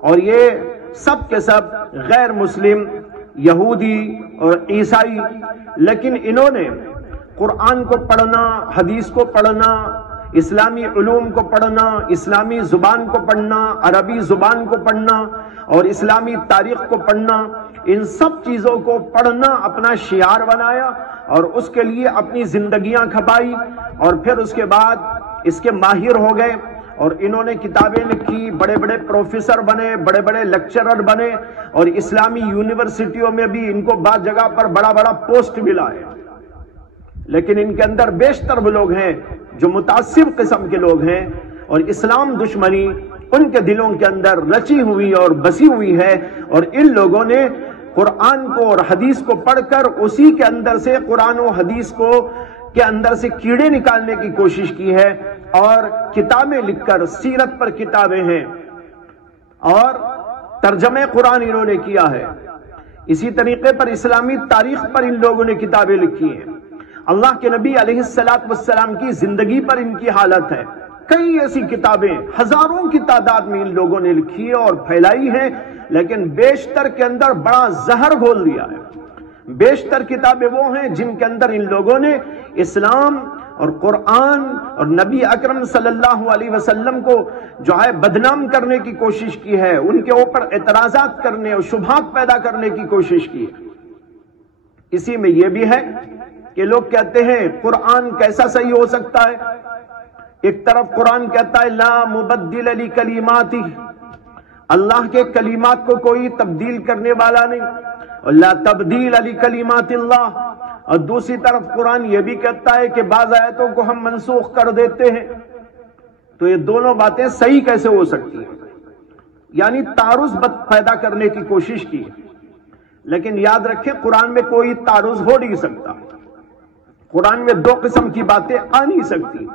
اور یہ سب کے سب غیر مسلم، یہودی اور عیسائی، لیکن انہوں نے قرآن کو پڑھنا، حدیث کو پڑھنا، اسلامی علوم کو پڑھنا، اسلامی زبان کو پڑھنا، عربی زبان کو پڑھنا اور اسلامی تاریخ کو پڑھنا، ان سب چیزوں کو پڑھنا اپنا شعار بنایا اور اس کے لیے اپنی زندگیاں کھپائی، اور پھر اس کے بعد اس کے ماہر ہو گئے اور انہوں نے کتابیں لکھی، بڑے بڑے پروفیسر بنے، بڑے بڑے لیکچرر بنے، اور اسلامی یونیورسٹیوں میں بھی ان کو بعض جگہ پر بڑا بڑا پوسٹ ملا ہے۔ لیکن ان کے اندر بیشتر وہ لوگ ہیں جو متعصب قسم کے لوگ ہیں، اور اسلام دشمنی ان کے دلوں کے اندر رچی ہوئی اور بسی ہوئی ہے، اور ان لوگوں نے قرآن کو اور حدیث کو پڑھ کر اسی کے اندر سے قرآن و حدیث کو کے اندر سے کیڑے نکالنے کی کوشش کی ہے، اور کتابیں لکھ کر، سیرت پر کتابیں ہیں اور ترجمہ قرآن انہوں نے کیا ہے، اسی طریقے پر اسلامی تاریخ پر ان لوگوں نے کتابیں لکھی ہیں، اللہ کے نبی علیہ السلام کی زندگی پر ان کی حالت ہے، کئی ایسی کتابیں ہزاروں کی تعداد میں ان لوگوں نے لکھی ہے اور پھیلائی ہے، لیکن بیشتر کے اندر بڑا زہر گھول دیا ہے۔ بیشتر کتابیں وہ ہیں جن کے اندر ان لوگوں نے اسلام اور قرآن اور نبی اکرم صلی اللہ علیہ وسلم کو جو ہے بدنام کرنے کی کوشش کی ہے، ان کے اوپر اعتراضات کرنے اور شبہات پیدا کرنے کی کوشش کی ہے۔ اسی میں یہ بھی ہے کہ لوگ کہتے ہیں قرآن کیسا صحیح ہو سکتا ہے؟ ایک طرف قرآن کہتا ہے لا مبدل لکلماتہ، اللہ کے کلمات کو کوئی تبدیل کرنے والا نہیں، اور لا تبدیل لکلمات اللہ، اور دوسری طرف قرآن یہ بھی کہتا ہے کہ بعض آیتوں کو ہم منسوخ کر دیتے ہیں۔ تو یہ دونوں باتیں صحیح کیسے ہو سکتی ہیں؟ یعنی تعارض پیدا کرنے کی کوشش کی، لیکن یاد رکھیں قرآن میں کوئی تعارض ہو نہیں سکتا، قرآن میں دو قسم کی باتیں آ نہیں سکتی۔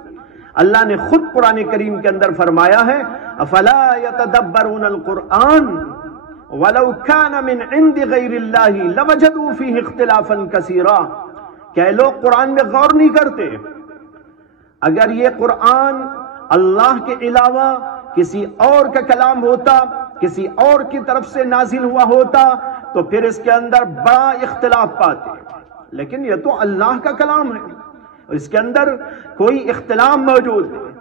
اللہ نے خود قرآن کریم کے اندر فرمایا ہے افلا يتدبرون القرآن ولو كان من عند غیر اللہ لوجدوا فیہ اختلافا کثیرا، کہ لوگ قرآن میں غور نہیں کرتے، اگر یہ قرآن اللہ کے علاوہ کسی اور کا کلام ہوتا، کسی اور کی طرف سے نازل ہوا ہوتا تو پھر اس کے اندر بڑا اختلاف پاتے، لیکن یہ تو اللہ کا کلام ہے، اس کے اندر کوئی اختلاف موجود نہیں،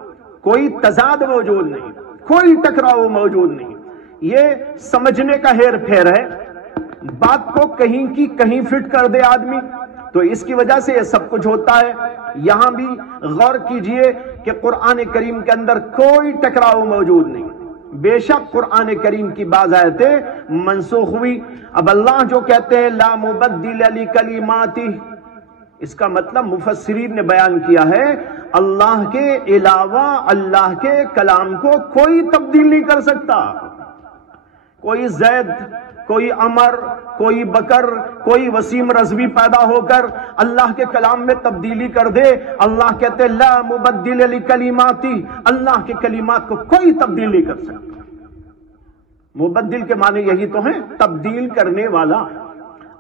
کوئی تضاد موجود نہیں، کوئی ٹکراؤ موجود نہیں۔ یہ سمجھنے کا ہیر پھیر ہے، بات کو کہیں کی کہیں فٹ کر دے آدمی، تو اس کی وجہ سے یہ سب کچھ ہوتا ہے۔ یہاں بھی غور کیجئے کہ قرآن کریم کے اندر کوئی ٹکراؤ موجود نہیں۔ بے شک قرآن کریم کی بعض آیتیں منسوخ ہوئی، اب اللہ جو کہتے ہیں لا مبدل لکلماتہ، اس کا مطلب مفسرین نے بیان کیا ہے اللہ کے علاوہ اللہ کے کلام کو کوئی تبدیل نہیں کر سکتا۔ کوئی زید، کوئی عمر، کوئی بکر، کوئی وسیم رضوی پیدا ہو کر اللہ کے کلام میں تبدیلی کر دے، اللہ کہتے لا مبدل لکلماتی، اللہ کے کلمات کو کوئی تبدیل نہیں کر سکتا۔ مبدل کے معنی یہی تو ہیں، تبدیل کرنے والا۔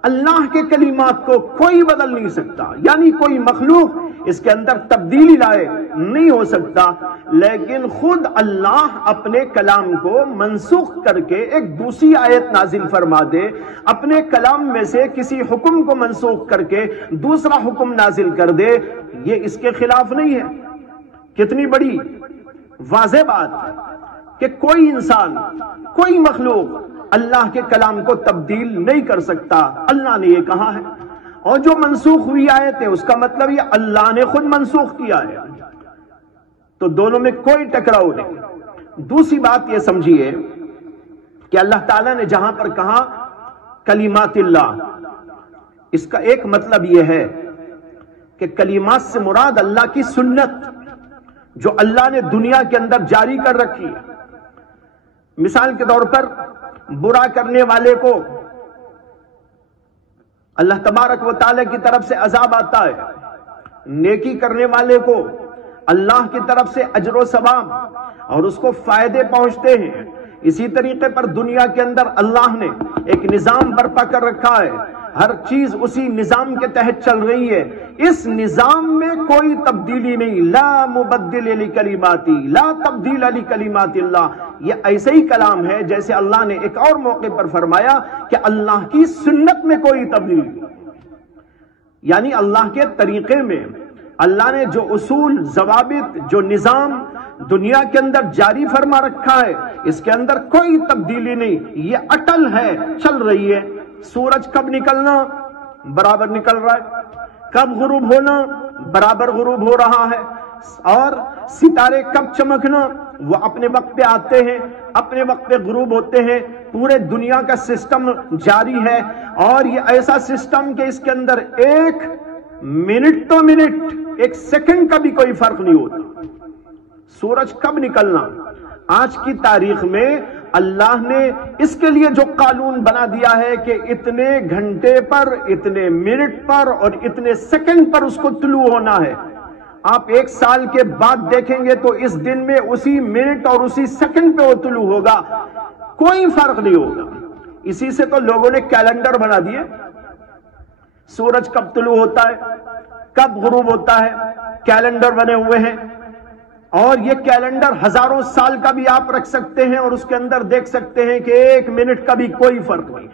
اللہ کے کلمات کو کوئی بدل نہیں سکتا، یعنی کوئی مخلوق اس کے اندر تبدیلی لائے نہیں ہو سکتا، لیکن خود اللہ اپنے کلام کو منسوخ کر کے ایک دوسری آیت نازل فرما دے، اپنے کلام میں سے کسی حکم کو منسوخ کر کے دوسرا حکم نازل کر دے، یہ اس کے خلاف نہیں ہے۔ کتنی بڑی واضح بات کہ کوئی انسان، کوئی مخلوق اللہ کے کلام کو تبدیل نہیں کر سکتا، اللہ نے یہ کہا ہے۔ اور جو منسوخ ہوئی آیت ہے اس کا مطلب یہ اللہ نے خود منسوخ کیا ہے، تو دونوں میں کوئی ٹکراؤ نہیں۔ دوسری بات یہ سمجھیے کہ اللہ تعالیٰ نے جہاں پر کہا کلمات اللہ، اس کا ایک مطلب یہ ہے کہ کلمات سے مراد اللہ کی سنت جو اللہ نے دنیا کے اندر جاری کر رکھی ہے۔ مثال کے طور پر برا کرنے والے کو اللہ تبارک و تعالی کی طرف سے عذاب آتا ہے، نیکی کرنے والے کو اللہ کی طرف سے اجر و ثواب اور اس کو فائدے پہنچتے ہیں۔ اسی طریقے پر دنیا کے اندر اللہ نے ایک نظام برپا کر رکھا ہے، ہر چیز اسی نظام کے تحت چل رہی ہے، اس نظام میں کوئی تبدیلی نہیں۔ لا مبدل لکلماتی، لا تبدیل لکلمات اللہ، یہ ایسے ہی کلام ہے جیسے اللہ نے ایک اور موقع پر فرمایا کہ اللہ کی سنت میں کوئی تبدیلی نہیں، یعنی اللہ کے طریقے میں اللہ نے جو اصول، ضوابط، جو نظام دنیا کے اندر جاری فرما رکھا ہے اس کے اندر کوئی تبدیلی نہیں، یہ اٹل ہے، چل رہی ہے۔ سورج کب نکلنا برابر نکل رہا ہے، کب غروب ہونا برابر غروب ہو رہا ہے، اور ستارے کب چمکنا وہ اپنے وقت پہ آتے ہیں، اپنے وقت پہ غروب ہوتے ہیں۔ پورے دنیا کا سسٹم جاری ہے، اور یہ ایسا سسٹم کہ اس کے اندر ایک منٹ تو منٹ، ایک سیکنڈ کا بھی کوئی فرق نہیں ہوتا۔ سورج کب نکلنا، آج کی تاریخ میں اللہ نے اس کے لیے جو قانون بنا دیا ہے کہ اتنے گھنٹے پر، اتنے منٹ پر اور اتنے سیکنڈ پر اس کو طلوع ہونا ہے۔ آپ ایک سال کے بعد دیکھیں گے تو اس دن میں اسی منٹ اور اسی سیکنڈ پہ وہ طلوع ہوگا، کوئی فرق نہیں ہوگا۔ اسی سے تو لوگوں نے کیلنڈر بنا دیے، سورج کب طلوع ہوتا ہے، کب غروب ہوتا ہے، کیلنڈر بنے ہوئے ہیں، اور یہ کیلنڈر ہزاروں سال کا بھی آپ رکھ سکتے ہیں اور اس کے اندر دیکھ سکتے ہیں کہ ایک منٹ کا بھی کوئی فرق نہیں۔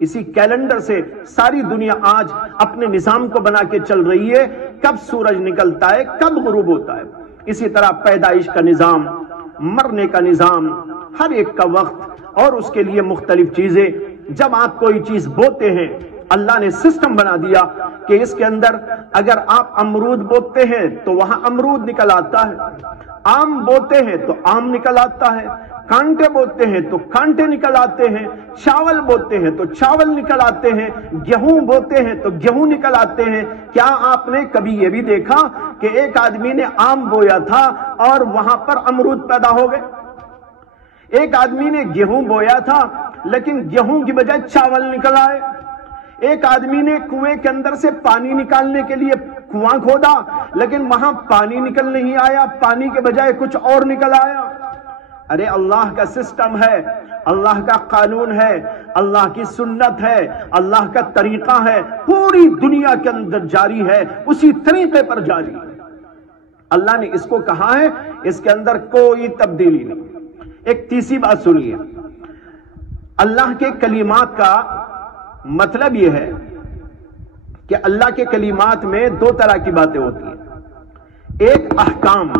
اسی کیلنڈر سے ساری دنیا آج اپنے نظام کو بنا کے چل رہی ہے، کب سورج نکلتا ہے، کب غروب ہوتا ہے۔ اسی طرح پیدائش کا نظام، مرنے کا نظام، ہر ایک کا وقت اور اس کے لیے مختلف چیزیں۔ جب آپ کوئی چیز بوتے ہیں اللہ نے سسٹم بنا دیا کہ اس کے اندر اگر آپ امرود بوتے ہیں تو وہاں امرود نکل آتا ہے، آم بوتے ہیں تو آم نکل آتا ہے، کانٹے بوتے ہیں تو کانٹے نکل آتے ہیں، چاول بوتے ہیں تو چاول نکل آتے ہیں، گیہوں بوتے ہیں تو گیہوں نکل آتے ہیں۔ کیا آپ نے کبھی یہ بھی دیکھا کہ ایک آدمی نے آم بویا تھا اور وہاں پر امرود پیدا ہو گئے؟ ایک آدمی نے گیہوں بویا تھا لیکن گیہوں کی بجائے چاول نکل آئے۔ ایک آدمی نے کنویں کے اندر سے پانی نکالنے کے لیے کنواں کھودا لیکن وہاں پانی نکل نہیں آیا، پانی کے بجائے کچھ اور نکل آیا۔ ارے اللہ کا سسٹم ہے، اللہ کا قانون ہے، اللہ کی سنت ہے، اللہ کا طریقہ ہے، پوری دنیا کے اندر جاری ہے، اسی طریقے پر جاری ہے۔ اللہ نے اس کو کہا ہے، اس کے اندر کوئی تبدیلی نہیں۔ ایک تیسری بات سنیے، اللہ کے کلمات کا مطلب یہ ہے کہ اللہ کے کلمات میں دو طرح کی باتیں ہوتی ہیں۔ ایک احکام،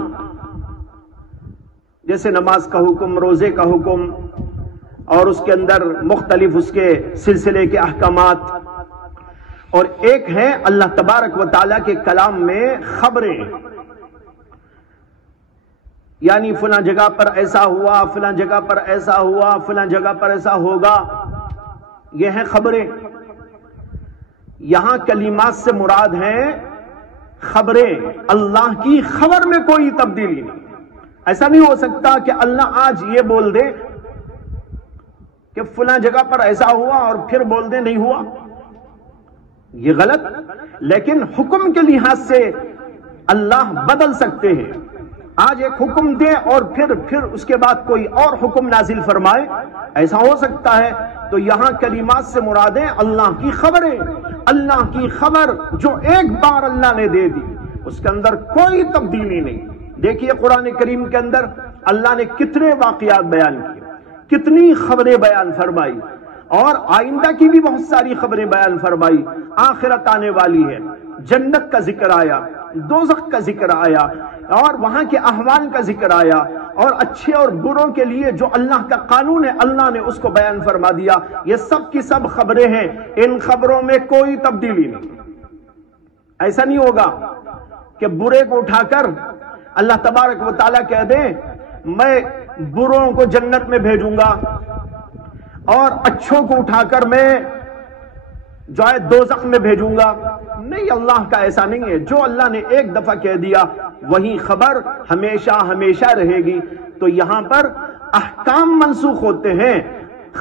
جیسے نماز کا حکم، روزے کا حکم، اور اس کے اندر مختلف اس کے سلسلے کے احکامات، اور ایک ہے اللہ تبارک و تعالیٰ کے کلام میں خبریں، یعنی فلاں جگہ پر ایسا ہوا، فلاں جگہ پر ایسا ہوا، فلاں جگہ پر ایسا ہوگا، یہ ہیں خبریں۔ یہاں کلمات سے مراد ہیں خبریں، اللہ کی خبر میں کوئی تبدیلی نہیں۔ ایسا نہیں ہو سکتا کہ اللہ آج یہ بول دے کہ فلاں جگہ پر ایسا ہوا اور پھر بول دے نہیں ہوا، یہ غلط۔ لیکن حکم کے لحاظ سے اللہ بدل سکتے ہیں، آج ایک حکم دے اور پھر اس کے بعد کوئی اور حکم نازل فرمائے، ایسا ہو سکتا ہے۔ تو یہاں کلمات سے مرادیں اللہ کی خبریں، اللہ کی خبر جو ایک بار اللہ نے دے دی، اس کے اندر کوئی تبدیلی نہیں۔ دیکھیے قرآن کریم کے اندر اللہ نے کتنے واقعات بیان کیے، کتنی خبریں بیان فرمائی، اور آئندہ کی بھی بہت ساری خبریں بیان فرمائی۔ آخرت آنے والی ہے، جنت کا ذکر آیا، دوزخ کا ذکر آیا، اور وہاں کے احوال کا ذکر آیا، اور اچھے اور بروں کے لیے جو اللہ کا قانون ہے اللہ نے اس کو بیان فرما دیا۔ یہ سب کی سب خبریں ہیں، ان خبروں میں کوئی تبدیلی نہیں۔ ایسا نہیں ہوگا کہ برے کو اٹھا کر اللہ تبارک و تعالیٰ کہہ دیں میں بروں کو جنت میں بھیجوں گا اور اچھوں کو اٹھا کر میں جو ہے دوزخ میں بھیجوں گا۔ نہیں، اللہ کا ایسا نہیں ہے۔ جو اللہ نے ایک دفعہ کہہ دیا وہی خبر ہمیشہ ہمیشہ رہے گی۔ تو یہاں پر احکام منسوخ ہوتے ہیں،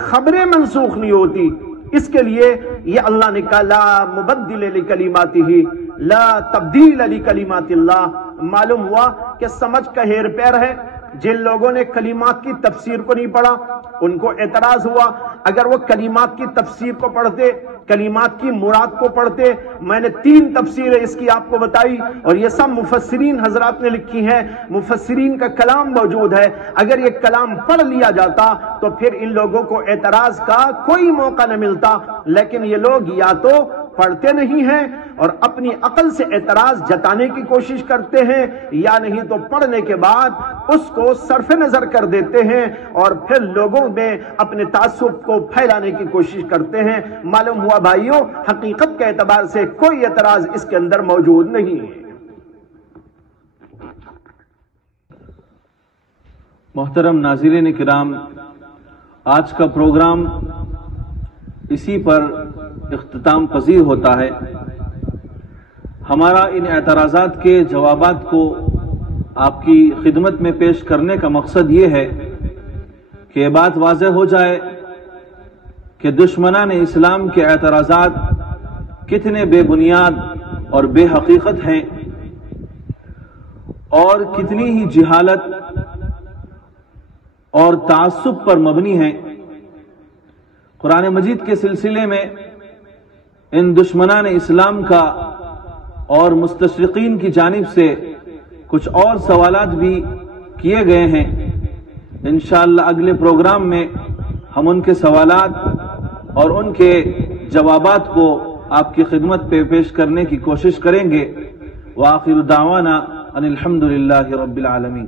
خبریں منسوخ نہیں ہوتی۔ اس کے لیے یہ اللہ نے کہا لا مبدل لکلماتہ، لا تبدیل لکلمات اللہ۔ معلوم ہوا کہ سمجھ کا ہیر پیر ہے۔ جن لوگوں نے کلمات کی تفسیر کو نہیں پڑھا ان کو اعتراض ہوا، اگر وہ کلمات کی تفسیر کو پڑھتے، کلمات کی مراد کو پڑھتے، میں نے 3 تفسیریں اس کی آپ کو بتائی اور یہ سب مفسرین حضرات نے لکھی ہیں، مفسرین کا کلام موجود ہے۔ اگر یہ کلام پڑھ لیا جاتا تو پھر ان لوگوں کو اعتراض کا کوئی موقع نہ ملتا، لیکن یہ لوگ یا تو پڑھتے نہیں ہیں اور اپنی عقل سے اعتراض جتانے کی کوشش کرتے ہیں، یا نہیں تو پڑھنے کے بعد اس کو صرف نظر کر دیتے ہیں اور پھر لوگوں میں اپنے تعصب کو پھیلانے کی کوشش کرتے ہیں۔ معلوم ہوا بھائیوں حقیقت کے اعتبار سے کوئی اعتراض اس کے اندر موجود نہیں ہے۔ محترم ناظرین کرام، آج کا پروگرام اسی پر اختتام پذیر ہوتا ہے۔ ہمارا ان اعتراضات کے جوابات کو آپ کی خدمت میں پیش کرنے کا مقصد یہ ہے کہ یہ بات واضح ہو جائے کہ دشمنان اسلام کے اعتراضات کتنے بے بنیاد اور بے حقیقت ہیں اور کتنی ہی جہالت اور تعصب پر مبنی ہیں۔ قرآن مجید کے سلسلے میں ان دشمنان اسلام کا اور مستشرقین کی جانب سے کچھ اور سوالات بھی کیے گئے ہیں۔ انشاءاللہ اگلے پروگرام میں ہم ان کے سوالات اور ان کے جوابات کو آپ کی خدمت پہ پیش کرنے کی کوشش کریں گے۔ وآخر دعوانا ان الحمد للہ رب العالمین۔